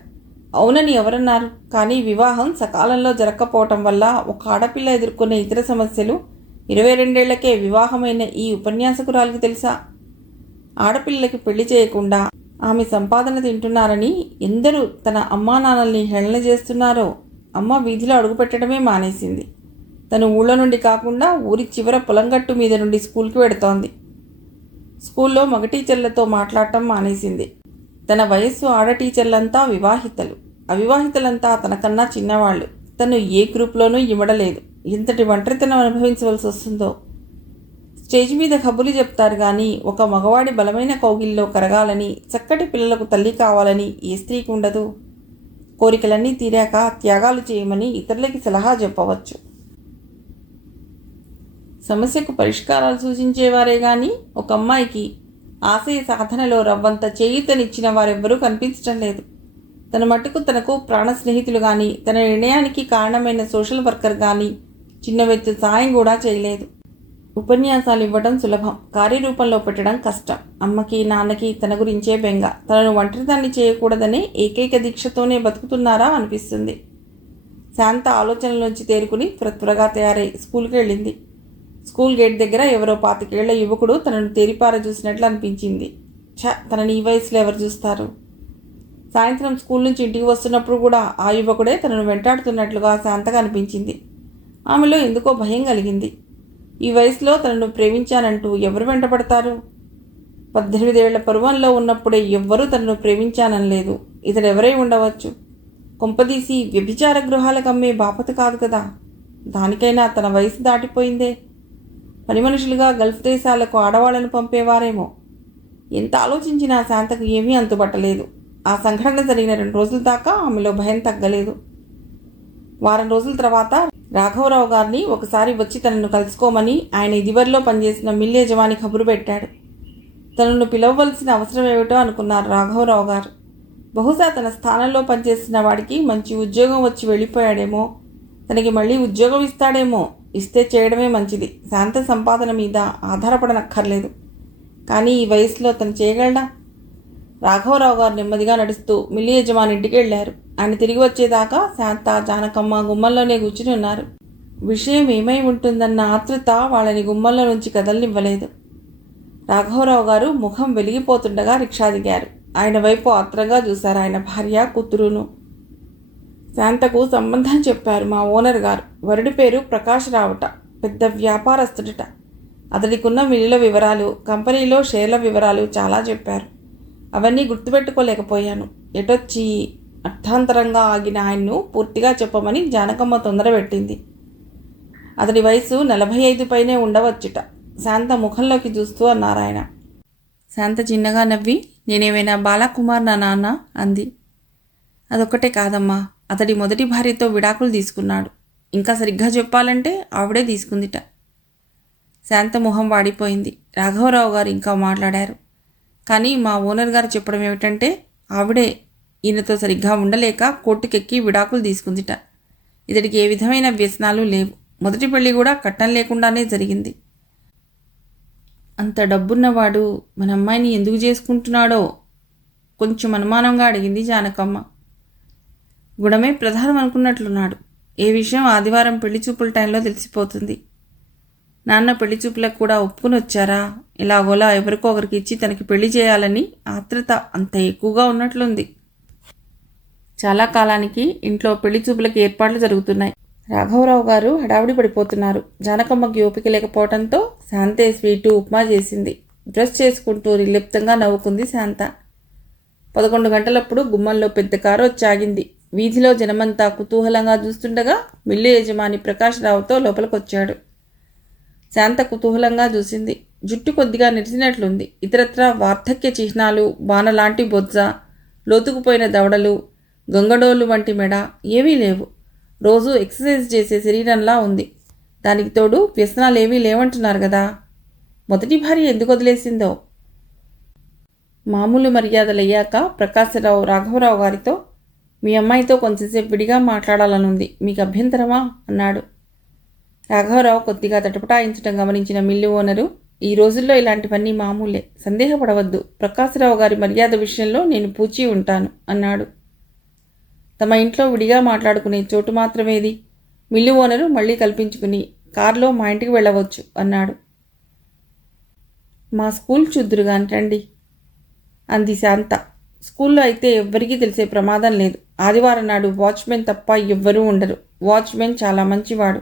అవునని ఎవరన్నారు? కానీ వివాహం సకాలంలో జరగకపోవటం వల్ల ఒక ఆడపిల్ల ఎదుర్కొనే ఇతర సమస్యలు 22 ఏళ్లకే వివాహమైన ఈ ఉపన్యాసకురాలికి తెలుసా? ఆడపిల్లలకి పెళ్లి చేయకుండా ఆమె సంపాదన తింటున్నారని ఎందరూ తన అమ్మా నాన్నల్ని హేళన చేస్తున్నారో. అమ్మ వీధిలో అడుగుపెట్టడమే మానేసింది. తను ఊళ్ళో నుండి కాకుండా ఊరి చివర పొలంగట్టు మీద నుండి స్కూల్కి వెడుతోంది. స్కూల్లో మగ టీచర్లతో మాట్లాడటం మానేసింది. తన వయస్సు ఆడ టీచర్లంతా వివాహితలు. అవివాహితులంతా తనకన్నా చిన్నవాళ్ళు. తను ఏ గ్రూప్లోనూ ఇమడలేదు. ఎంతటి ఒంటరితనం అనుభవించవలసి వస్తుందో. స్టేజ్ మీద కబుర్లు చెప్తారు కానీ ఒక మగవాడి బలమైన కౌగిల్లో కరగాలని, చక్కటి పిల్లలకు తల్లి కావాలని ఏ స్త్రీకి ఉండదు? కోరికలన్నీ తీరాక త్యాగాలు చేయమని ఇతరులకి సలహా చెప్పవచ్చు. సమస్యకు పరిష్కారాలు సూచించేవారే కానీ ఒక అమ్మాయికి ఆశయ సాధనలో రవ్వంత చేయూతనిచ్చిన వారెవ్వరూ కనిపించటం లేదు. తన మట్టుకు తనకు ప్రాణ స్నేహితులు కానీ, తన నిర్ణయానికి కారణమైన సోషల్ వర్కర్ కానీ చిన్న వ్యక్తి సాయం కూడా చేయలేదు. ఉపన్యాసాలు ఇవ్వడం సులభం, కార్యరూపంలో పెట్టడం కష్టం. అమ్మకి నాన్నకి తన గురించే బెంగ. తనను ఒంటరిదాన్ని చేయకూడదనే ఏకైక దీక్షతోనే బతుకుతున్నారా అనిపిస్తుంది. శాంత ఆలోచనలోంచి తేరుకుని త్వరగా తయారై స్కూల్కి వెళ్ళింది. స్కూల్ గేట్ దగ్గర ఎవరో 25 ఏళ్ల యువకుడు తనను తేరిపార చూసినట్లు అనిపించింది. తనని ఈ వయసులో ఎవరు చూస్తారు? సాయంత్రం స్కూల్ నుంచి ఇంటికి వస్తున్నప్పుడు కూడా ఆ యువకుడే తనను వెంటాడుతున్నట్లుగా శాంతగా అనిపించింది. ఆమెలో ఎందుకో భయం కలిగింది. ఈ వయసులో తనను ప్రేమించానంటూ ఎవరు వెంటపడతారు? 18 ఏళ్ల పరువంలో ఉన్నప్పుడే ఎవ్వరూ తనను ప్రేమించాననలేదు. ఇతడెవరై ఉండవచ్చు? కొంపదీసి వ్యభిచార గృహాలకు అమ్మే బాపత కాదు కదా. దానికైనా తన వయసు దాటిపోయిందే. పని మనుషులుగా గల్ఫ్ దేశాలకు ఆడవాళ్లను పంపేవారేమో. ఎంత ఆలోచించినా శాంతకు ఏమీ అంతుబట్టలేదు. ఆ సంఘటన జరిగిన 2 రోజుల దాకా ఆమెలో భయం తగ్గలేదు. వారం రోజుల తర్వాత రాఘవరావు గారిని ఒకసారి వచ్చి తనను కలుసుకోమని ఆయన ఇదివరలో పనిచేసిన మిల్ యజమాని కబురు పెట్టాడు. తనను పిలవవలసిన అవసరం ఏమిటో అనుకున్నారు రాఘవరావు గారు. బహుశా తన స్థానంలో పనిచేసిన వాడికి మంచి ఉద్యోగం వచ్చి వెళ్ళిపోయాడేమో, తనకి మళ్ళీ ఉద్యోగం ఇస్తాడేమో. ఇస్తే చేయడమే మంచిది. శాంత సంపాదన మీద ఆధారపడనక్కర్లేదు. కానీ ఈ వయసులో తను చేయగలడా? రాఘవరావు గారు నెమ్మదిగా నడుస్తూ మిల్లి యజమాని ఇంటికి వెళ్ళారు. ఆయన తిరిగి వచ్చేదాకా శాంత, జానకమ్మ గుమ్మంలోనే కూర్చుని ఉన్నారు. విషయం ఏమై ఉంటుందన్న ఆతృత వాళ్ళని గుమ్మంలో నుంచి కదలనివ్వలేదు. రాఘవరావు గారు ముఖం వెలిగిపోతుండగా రిక్షా దిగారు. ఆయన వైపు ఆత్రంగా చూశారు ఆయన భార్య, కూతురును. శాంతకు సంబంధం చెప్పారు మా ఓనర్ గారు. వరుడి పేరు ప్రకాష్ రావుట. పెద్ద వ్యాపారస్తుడట. అతడికున్న మిల్లుల వివరాలు, కంపెనీలో షేర్ల వివరాలు చాలా చెప్పారు. అవన్నీ గుర్తుపెట్టుకోలేకపోయాను. ఎటొచ్చి అర్థాంతరంగా ఆగిన ఆయన్ను పూర్తిగా చెప్పమని జానకమ్మ తొందర పెట్టింది. అతడి వయసు 45 పైనే ఉండవచ్చుట. శాంత ముఖంలోకి చూస్తూ అన్నారాయన. శాంత చిన్నగా నవ్వి, నేనేమైనా బాలకుమార్ నా నాన్న అంది. అదొక్కటే కాదమ్మా, అతడి మొదటి భార్యతో విడాకులు తీసుకున్నాడు. ఇంకా సరిగ్గా చెప్పాలంటే ఆవిడే తీసుకుందిట. శాంత మొహం వాడిపోయింది. రాఘవరావు గారు ఇంకా మాట్లాడారు. కానీ మా ఓనర్ గారు చెప్పడం ఏమిటంటే ఆవిడే ఈయనతో సరిగ్గా ఉండలేక కోర్టుకెక్కి విడాకులు తీసుకుందిట. ఇతడికి ఏ విధమైన వ్యసనాలు లేవు. మొదటి పెళ్లి కూడా కట్నం లేకుండానే జరిగింది. అంత డబ్బున్నవాడు మన అమ్మాయిని ఎందుకు చేసుకుంటున్నాడో కొంచెం అనుమానంగా అడిగింది జానకమ్మ. గుణమే ప్రధానం అనుకున్నట్లున్నాడు. ఏ విషయం ఆదివారం పెళ్లి చూపుల టైంలో తెలిసిపోతుంది. నాన్న పెళ్లి చూపులకు కూడా ఒప్పుకుని వచ్చారా? ఇలాగోలా ఎవరికో ఒకరికి ఇచ్చి తనకి పెళ్లి చేయాలని ఆత్రత అంత ఎక్కువగా ఉన్నట్లుంది. చాలా కాలానికి ఇంట్లో పెళ్లి చూపులకు ఏర్పాట్లు జరుగుతున్నాయి. రాఘవరావు గారు హడావుడి పడిపోతున్నారు. జానకమ్మకి ఓపిక లేకపోవడంతో శాంతే స్వీటు, ఉప్మా చేసింది. బ్రష్ చేసుకుంటూ నిర్లిప్తంగా నవ్వుకుంది శాంత. 11 గంటలప్పుడు గుమ్మంలో పెద్ద కారు వచ్చాగింది. వీధిలో జనమంతా కుతూహలంగా చూస్తుండగా మిల్లు యజమాని ప్రకాష్ రావుతో లోపలికొచ్చాడు. శాంత కుతూహలంగా చూసింది. జుట్టు కొద్దిగా నెరిసినట్లుంది. ఇతరత్రా వార్ధక్య చిహ్నాలు, బాణలాంటి బొజ్జ, లోతుకుపోయిన దవడలు, గొంగడోలు వంటి మెడ ఏవీ లేవు. రోజు ఎక్సర్సైజ్ చేసే శరీరంలా ఉంది. దానికి తోడు వ్యసనాలేవీ లేవంటున్నారు కదా. మొదటి భార్య ఎందుకు వదిలేసిందో. మామూలు మర్యాదలయ్యాక ప్రకాశరావు రాఘవరావు గారితో, మీ అమ్మాయితో కొంచెంసేపు విడిగా మాట్లాడాలనుంది, మీకు అభ్యంతరమా అన్నాడు. రాఘవరావు కొద్దిగా తటపటాయించడం గమనించిన మిల్లు ఓనరు, ఈ రోజుల్లో ఇలాంటివన్నీ మామూలే, సందేహపడవద్దు. ప్రకాశరావు గారి మర్యాద విషయంలో నేను పూచి ఉంటాను అన్నాడు. తమ ఇంట్లో విడిగా మాట్లాడుకునే చోటు మాత్రమేది? మిల్లు ఓనరు మళ్ళీ కల్పించుకుని, కారులో మా ఇంటికి వెళ్ళవచ్చు అన్నాడు. మా స్కూల్ చూద్దురుగాని రండి అంది శాంత. స్కూల్లో అయితే ఎవ్వరికీ తెలిసే ప్రమాదం లేదు. ఆదివారం నాడు వాచ్మెన్ తప్ప ఎవ్వరూ ఉండరు. వాచ్మెన్ చాలా మంచివాడు.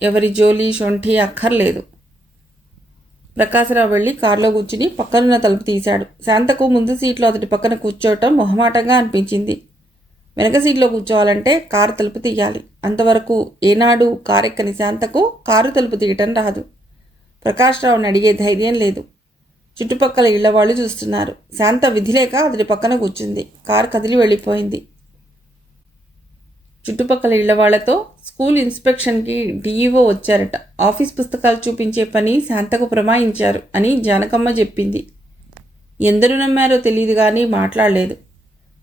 ఎవరి జోలి షొంఠి అక్కర్లేదు. ప్రకాశరావు వెళ్ళి కారులో కూర్చుని పక్కనున్న తలుపు తీశాడు. శాంతకు ముందు సీట్లో అతడి పక్కన కూర్చోవటం మొహమాటంగా అనిపించింది. వెనక సీట్లో కూర్చోవాలంటే కారు తలుపు తీయాలి. అంతవరకు ఏనాడు కారెక్కని శాంతకు కారు తలుపు తీయటం రాదు. ప్రకాశ్రావుని అడిగే ధైర్యం లేదు. చుట్టుపక్కల ఇళ్లవాళ్ళు చూస్తున్నారు. శాంత విధిలేక అతడి పక్కన కూర్చుంది. కారు కదిలి వెళ్ళిపోయింది. చుట్టుపక్కల ఇళ్లవాళ్లతో స్కూల్ ఇన్స్పెక్షన్కి డిఈఓ వచ్చారట. ఆఫీస్ పుస్తకాలు చూపించే పని శాంతకు ప్రమాయించారు అని జానకమ్మ చెప్పింది. ఎందరు నమ్మారో తెలియదు కానీ మాట్లాడలేదు.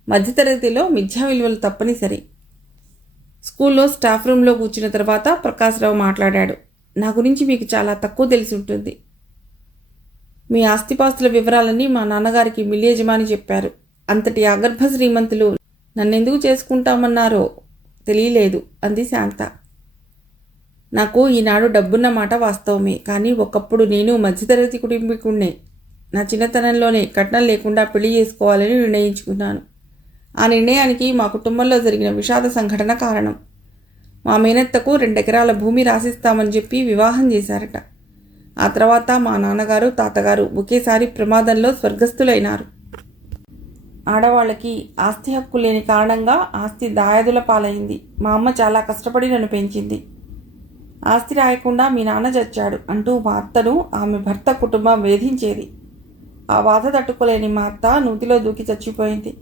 మధ్యతరగతిలో మిథ్యా విలువలు తప్పనిసరి. స్కూల్లో స్టాఫ్ రూమ్లో కూర్చున్న తర్వాత ప్రకాశ్రావు మాట్లాడాడు. నా గురించి మీకు చాలా తక్కువ తెలిసి ఉంటుంది. మీ ఆస్తిపాస్తుల వివరాలన్నీ మా నాన్నగారికి మిల్లి యజమాని చెప్పారు. అంతటి అగర్భ శ్రీమంతులు నన్నెందుకు చేసుకుంటామన్నారో తెలియలేదు అంది శాంత. నాకు ఈనాడు డబ్బున్న మాట వాస్తవమే, కానీ ఒకప్పుడు నేను మధ్యతరగతి కుటుంబీకుడినే. నా చిన్నతనంలోనే కట్నం లేకుండా పెళ్లి చేసుకోవాలని నిర్ణయించుకున్నాను. ఆ నిర్ణయానికి మా కుటుంబంలో జరిగిన విషాద సంఘటన కారణం. మా మేనత్తకు 2 ఎకరాల భూమి రాసిస్తామని చెప్పి వివాహం చేశారట. ఆ తర్వాత మా నాన్నగారు తాతగారు ఒకేసారి ప్రమాదంలో స్వర్గస్థులైనారు. ఆడవాళ్ళకి ఆస్తి హక్కు లేని కారణంగా ఆస్తి దాయాదుల పాలైంది. మా అమ్మ చాలా కష్టపడి నన్ను పెంచింది. ఆస్తి రాయకుండా మీ నాన్న చచ్చాడు అంటూ మా అత్తను ఆమె భర్త కుటుంబం వేధించేది. ఆ బాధ తట్టుకోలేని మా అత్త నూతిలో దూకి చచ్చిపోయింది.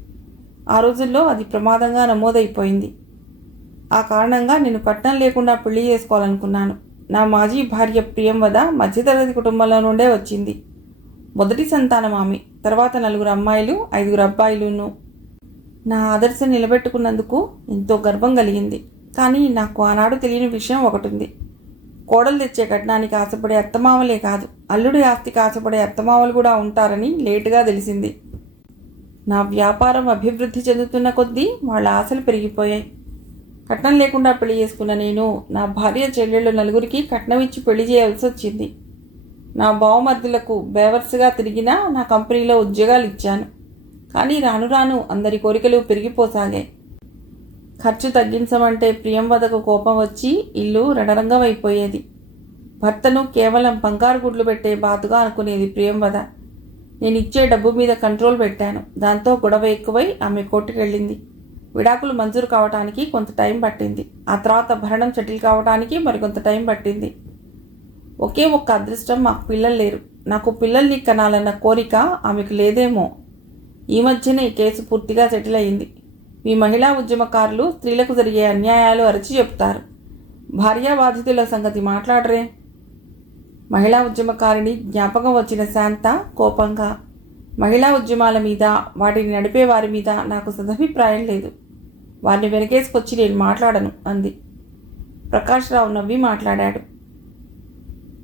ఆ రోజుల్లో అది ప్రమాదంగా నమోదైపోయింది. ఆ కారణంగా నేను కట్నం లేకుండా పెళ్లి చేసుకోవాలనుకున్నాను. నా మాజీ భార్య ప్రియంవద మధ్యతరగతి కుటుంబంలో నుండే వచ్చింది. మొదటి సంతానం ఆమె. తర్వాత 4 అమ్మాయిలు 5 అబ్బాయిలును. నా ఆదర్శం నిలబెట్టుకున్నందుకు ఎంతో గర్వం కలిగింది. కానీ నాకు ఆనాడు తెలియని విషయం ఒకటి ఉంది. కోడలు తెచ్చే కట్నానికి ఆశపడే అత్తమామలే కాదు, అల్లుడి ఆస్తికి ఆశపడే అత్తమామలు కూడా ఉంటారని లేటుగా తెలిసింది. నా వ్యాపారం అభివృద్ధి చెందుతున్న కొద్దీ వాళ్ళ ఆశలు పెరిగిపోయాయి. కట్నం లేకుండా పెళ్లి చేసుకున్న నేను నా భార్య చెల్లెళ్ళు 4కి కట్నం ఇచ్చి పెళ్లి చేయాల్సి వచ్చింది. నా బావమర్దులకు బేవర్స్గా తిరిగినా నా కంపెనీలో ఉద్యోగాలు ఇచ్చాను. కానీ రాను రాను అందరి కోరికలు పెరిగిపోసాగాయి. ఖర్చు తగ్గించమంటే ప్రియంవదకు కోపం వచ్చి ఇల్లు రణరంగం అయిపోయేది. భర్తను కేవలం బంగారు గుడ్లు పెట్టే బాతుగా అనుకునేది ప్రియంవద. నేను ఇచ్చే డబ్బు మీద కంట్రోల్ పెట్టాను. దాంతో గొడవ ఎక్కువై ఆమె కోర్టుకెళ్ళింది. విడాకులు మంజూరు కావటానికి కొంత టైం పట్టింది. ఆ తర్వాత భరణం సెటిల్ కావటానికి మరికొంత టైం పట్టింది. ఒకే ఒక్క అదృష్టం, మాకు పిల్లలు లేరు. నాకు పిల్లల్ని కనాలన్న కోరిక ఆమెకు లేదేమో. ఈ మధ్యనే ఈ కేసు పూర్తిగా సెటిల్ అయింది. మీ మహిళా ఉద్యమకారులు స్త్రీలకు జరిగే అన్యాయాలు అరచి చెప్తారు. భార్యా బాధితుల సంగతి మాట్లాడరే. మహిళా ఉద్యమకారిని జ్ఞాపకం వచ్చిన శాంత కోపంగా, మహిళా ఉద్యమాల మీద వాటిని నడిపే వారి మీద నాకు సదభిప్రాయం లేదు. వారిని వెనకేసుకొచ్చి నేను మాట్లాడను అంది. ప్రకాశ్రావు నవ్వి మాట్లాడాడు.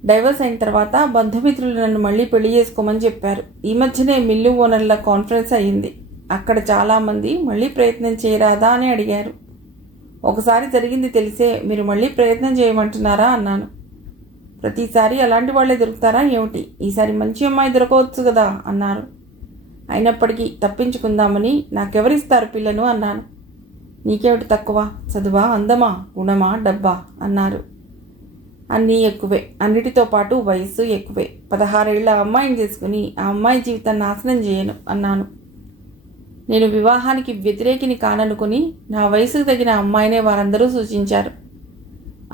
డైవర్స్ అయిన తర్వాత బంధుమిత్రులు నన్ను మళ్ళీ పెళ్లి చేసుకోమని చెప్పారు. ఈ మధ్యనే మిల్లు ఓనర్ల కాన్ఫరెన్స్ అయ్యింది. అక్కడ చాలామంది మళ్ళీ ప్రయత్నం చేయరాదా అని అడిగారు. ఒకసారి జరిగింది తెలిసే మీరు మళ్ళీ ప్రయత్నం చేయమంటున్నారా అన్నాను. ప్రతిసారి అలాంటి వాళ్ళే దొరుకుతారా ఏమిటి? ఈసారి మంచి అమ్మాయి దొరకవచ్చు కదా అన్నారు. అయినప్పటికీ తప్పించుకుందామని నాకెవరిస్తారు పిల్లను అన్నాను. నీకేమిటి తక్కువ? చదువా, అందమా, గుణమా, డబ్బా అన్నారు. అన్నీ ఎక్కువే. అన్నిటితో పాటు వయస్సు ఎక్కువే. 16 ఏళ్ల అమ్మాయిని చేసుకుని ఆ అమ్మాయి జీవితాన్ని నాశనం చేయను అన్నాను. నేను వివాహానికి వ్యతిరేకిని కాననుకుని నా వయసుకు తగిన అమ్మాయినే వారందరూ సూచించారు.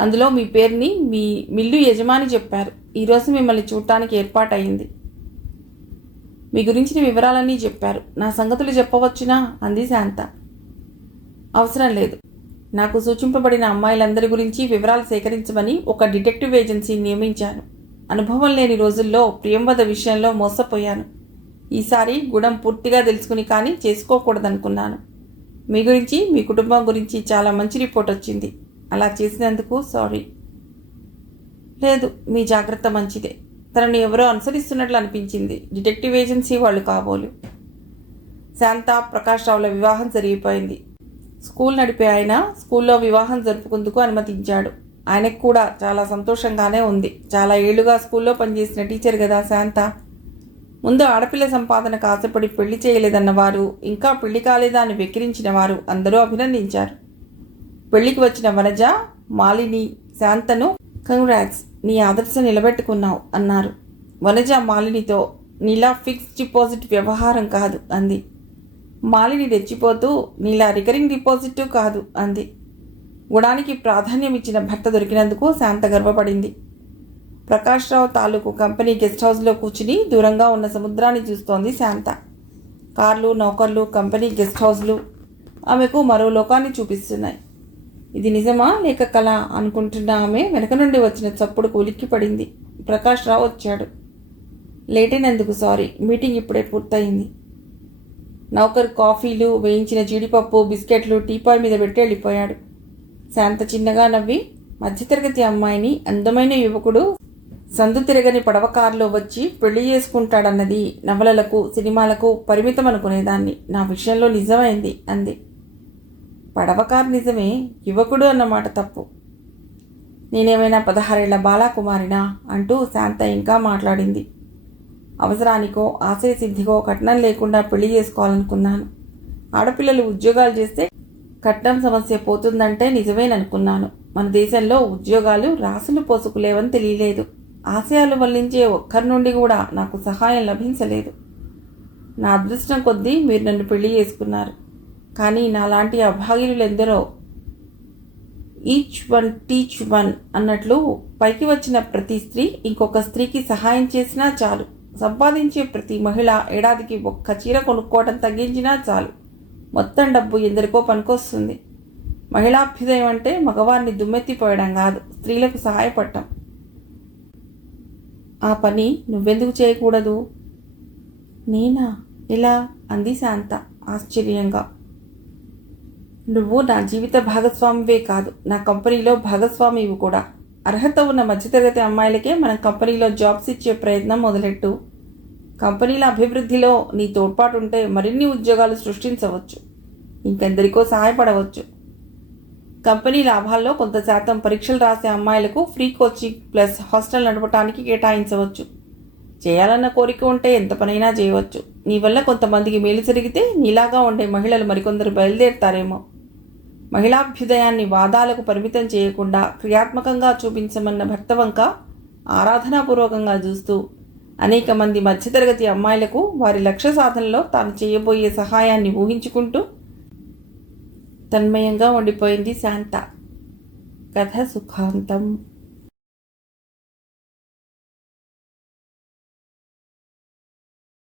అందులో మీ పేరుని మీ మిల్లు యజమాని చెప్పారు. ఈరోజు మిమ్మల్ని చూడటానికి ఏర్పాటయింది. మీ గురించిన వివరాలన్నీ చెప్పారు. నా సంగతులు చెప్పవచ్చునా అంది శాంత. అవసరం లేదు. నాకు సూచింపబడిన అమ్మాయిలందరి గురించి వివరాలు సేకరించమని ఒక డిటెక్టివ్ ఏజెన్సీని నియమించాను. అనుభవం లేని రోజుల్లో ప్రియంవద విషయంలో మోసపోయాను. ఈసారి గుణం పూర్తిగా తెలుసుకుని కానీ చేసుకోకూడదనుకున్నాను. మీ గురించి, మీ కుటుంబం గురించి చాలా మంచి రిపోర్ట్ వచ్చింది. అలా చేసినందుకు సారీ. లేదు, మీ జాగ్రత్త మంచిదే. తనను ఎవరో అనుసరిస్తున్నట్లు అనిపించింది. డిటెక్టివ్ ఏజెన్సీ వాళ్ళు కాబోలు. శాంత ప్రకాశ్రావుల వివాహం జరిగిపోయింది. స్కూల్ నడిపే ఆయన స్కూల్లో వివాహం జరుపుకుందుకు అనుమతించాడు. ఆయనకు కూడా చాలా సంతోషంగానే ఉంది. చాలా ఏళ్లుగా స్కూల్లో పనిచేసిన టీచర్ కదా శాంత. ముందు ఆడపిల్ల సంపాదనకు ఆశపడి పెళ్లి చేయలేదన్నవారు, ఇంకా పెళ్లి కాలేదా అని వెక్కిరించిన వారు అందరూ అభినందించారు. పెళ్లికి వచ్చిన వనజ, మాలిని శాంతను కంగ్రాట్స్, నీ ఆదర్శం నిలబెట్టుకున్నావు అన్నారు. వనజ మాలినితో, నీలా ఫిక్స్డ్ డిపాజిట్ వ్యవహారం కాదు అంది. మాలిని రెచ్చిపోతూ, నీలా రికరింగ్ డిపాజిట్ కాదు అంది. గుణానికి ప్రాధాన్యం ఇచ్చిన భర్త దొరికినందుకు శాంత గర్వపడింది. ప్రకాశ్రావు తాలూకు కంపెనీ గెస్ట్ హౌస్లో కూర్చుని దూరంగా ఉన్న సముద్రాన్ని చూస్తోంది శాంత. కార్లు, నౌకర్లు, కంపెనీ గెస్ట్ హౌస్లు ఆమెకు మరో లోకాన్ని చూపిస్తున్నాయి. ఇది నిజమా లేక కళ అనుకుంటున్న ఆమె వెనక నుండి వచ్చిన చప్పుడుకు ఉలిక్కిపడింది. ప్రకాశ్రావు వచ్చాడు. లేట్ అయినందుకు సారీ, మీటింగ్ ఇప్పుడే పూర్తయింది. నౌకర్ కాఫీలు, వేయించిన జీడిపప్పు, బిస్కెట్లు టీపాయ్ మీద పెట్టి వెళ్ళిపోయాడు. శాంత చిన్నగా నవ్వి, మధ్యతరగతి అమ్మాయిని అందమైన యువకుడు సందు తిరగని పడవ కారులో వచ్చి పెళ్లి చేసుకుంటాడన్నది నవలలకు, సినిమాలకు పరిమితం అనుకునేదాన్ని. నా విషయంలో నిజమైంది అంది. పడవ కారు నిజమే, యువకుడు అన్నమాట తప్పు. నేనేమైనా 16 ఏళ్ల బాలాకుమారినా అంటూ శాంత ఇంకా మాట్లాడింది. అవసరానికో ఆశయ సిద్ధికో కట్నం లేకుండా పెళ్లి చేసుకోవాలనుకున్నాను. ఆడపిల్లలు ఉద్యోగాలు చేస్తే కట్నం సమస్య పోతుందంటే నిజమేననుకున్నాను. మన దేశంలో ఉద్యోగాలు రాసులు పోసుకులేవని తెలియలేదు. ఆశయాలు వల్లించే ఒక్కరి నుండి కూడా నాకు సహాయం లభించలేదు. నా అదృష్టం కొద్దీ మీరు నన్ను పెళ్లి చేసుకున్నారు. కానీ నాలాంటి అభాగ్యులెందరో ఈచ్ వన్ టీచ్ వన్ అన్నట్లు పైకి వచ్చిన ప్రతి స్త్రీ ఇంకొక స్త్రీకి సహాయం చేసినా చాలు. సంపాదించే ప్రతి మహిళ ఏడాదికి ఒక్క చీర కొనుక్కోవడం తగ్గించినా చాలు. మొత్తం డబ్బు ఎందరికో పనికొస్తుంది. మహిళాభ్యుదయం అంటే మగవారిని దుమ్మెత్తిపోయడం కాదు, స్త్రీలకు సహాయపడటం. ఆ పని నువ్వెందుకు చేయకూడదు? నేనా? ఎలా? అంది శాంత ఆశ్చర్యంగా. నువ్వు నా జీవిత భాగస్వామివే కాదు, నా కంపెనీలో భాగస్వామివి కూడా. అర్హత ఉన్న మధ్యతరగతి అమ్మాయిలకే మనం కంపెనీలో జాబ్స్ ఇచ్చే ప్రయత్నం మొదలెట్టు. కంపెనీల అభివృద్ధిలో నీ తోడ్పాటు ఉంటే మరిన్ని ఉద్యోగాలు సృష్టించవచ్చు, ఇంకెందరికో సహాయపడవచ్చు. కంపెనీ లాభాల్లో కొంత శాతం పరీక్షలు రాసే అమ్మాయిలకు ఫ్రీ కోచింగ్ ప్లస్ హాస్టల్ నడపడానికి కేటాయించవచ్చు. చేయాలన్న కోరిక ఉంటే ఎంత పనైనా చేయవచ్చు. నీ వల్ల కొంతమందికి మేలు జరిగితే నీలాగా ఉండే మహిళలు మరికొందరు బయలుదేరుతారేమో. మహిళాభ్యుదయాన్ని వాదాలకు పరిమితం చేయకుండా క్రియాత్మకంగా చూపించమన్న భర్త వంక ఆరాధనాపూర్వకంగా చూస్తూ అనేక మంది మధ్యతరగతి అమ్మాయిలకు వారి లక్ష్య సాధనలో తాను చేయబోయే సహాయాన్ని ఊహించుకుంటూ తన్మయంగా ఉండిపోయింది శాంత. కథ సుఖాంతం.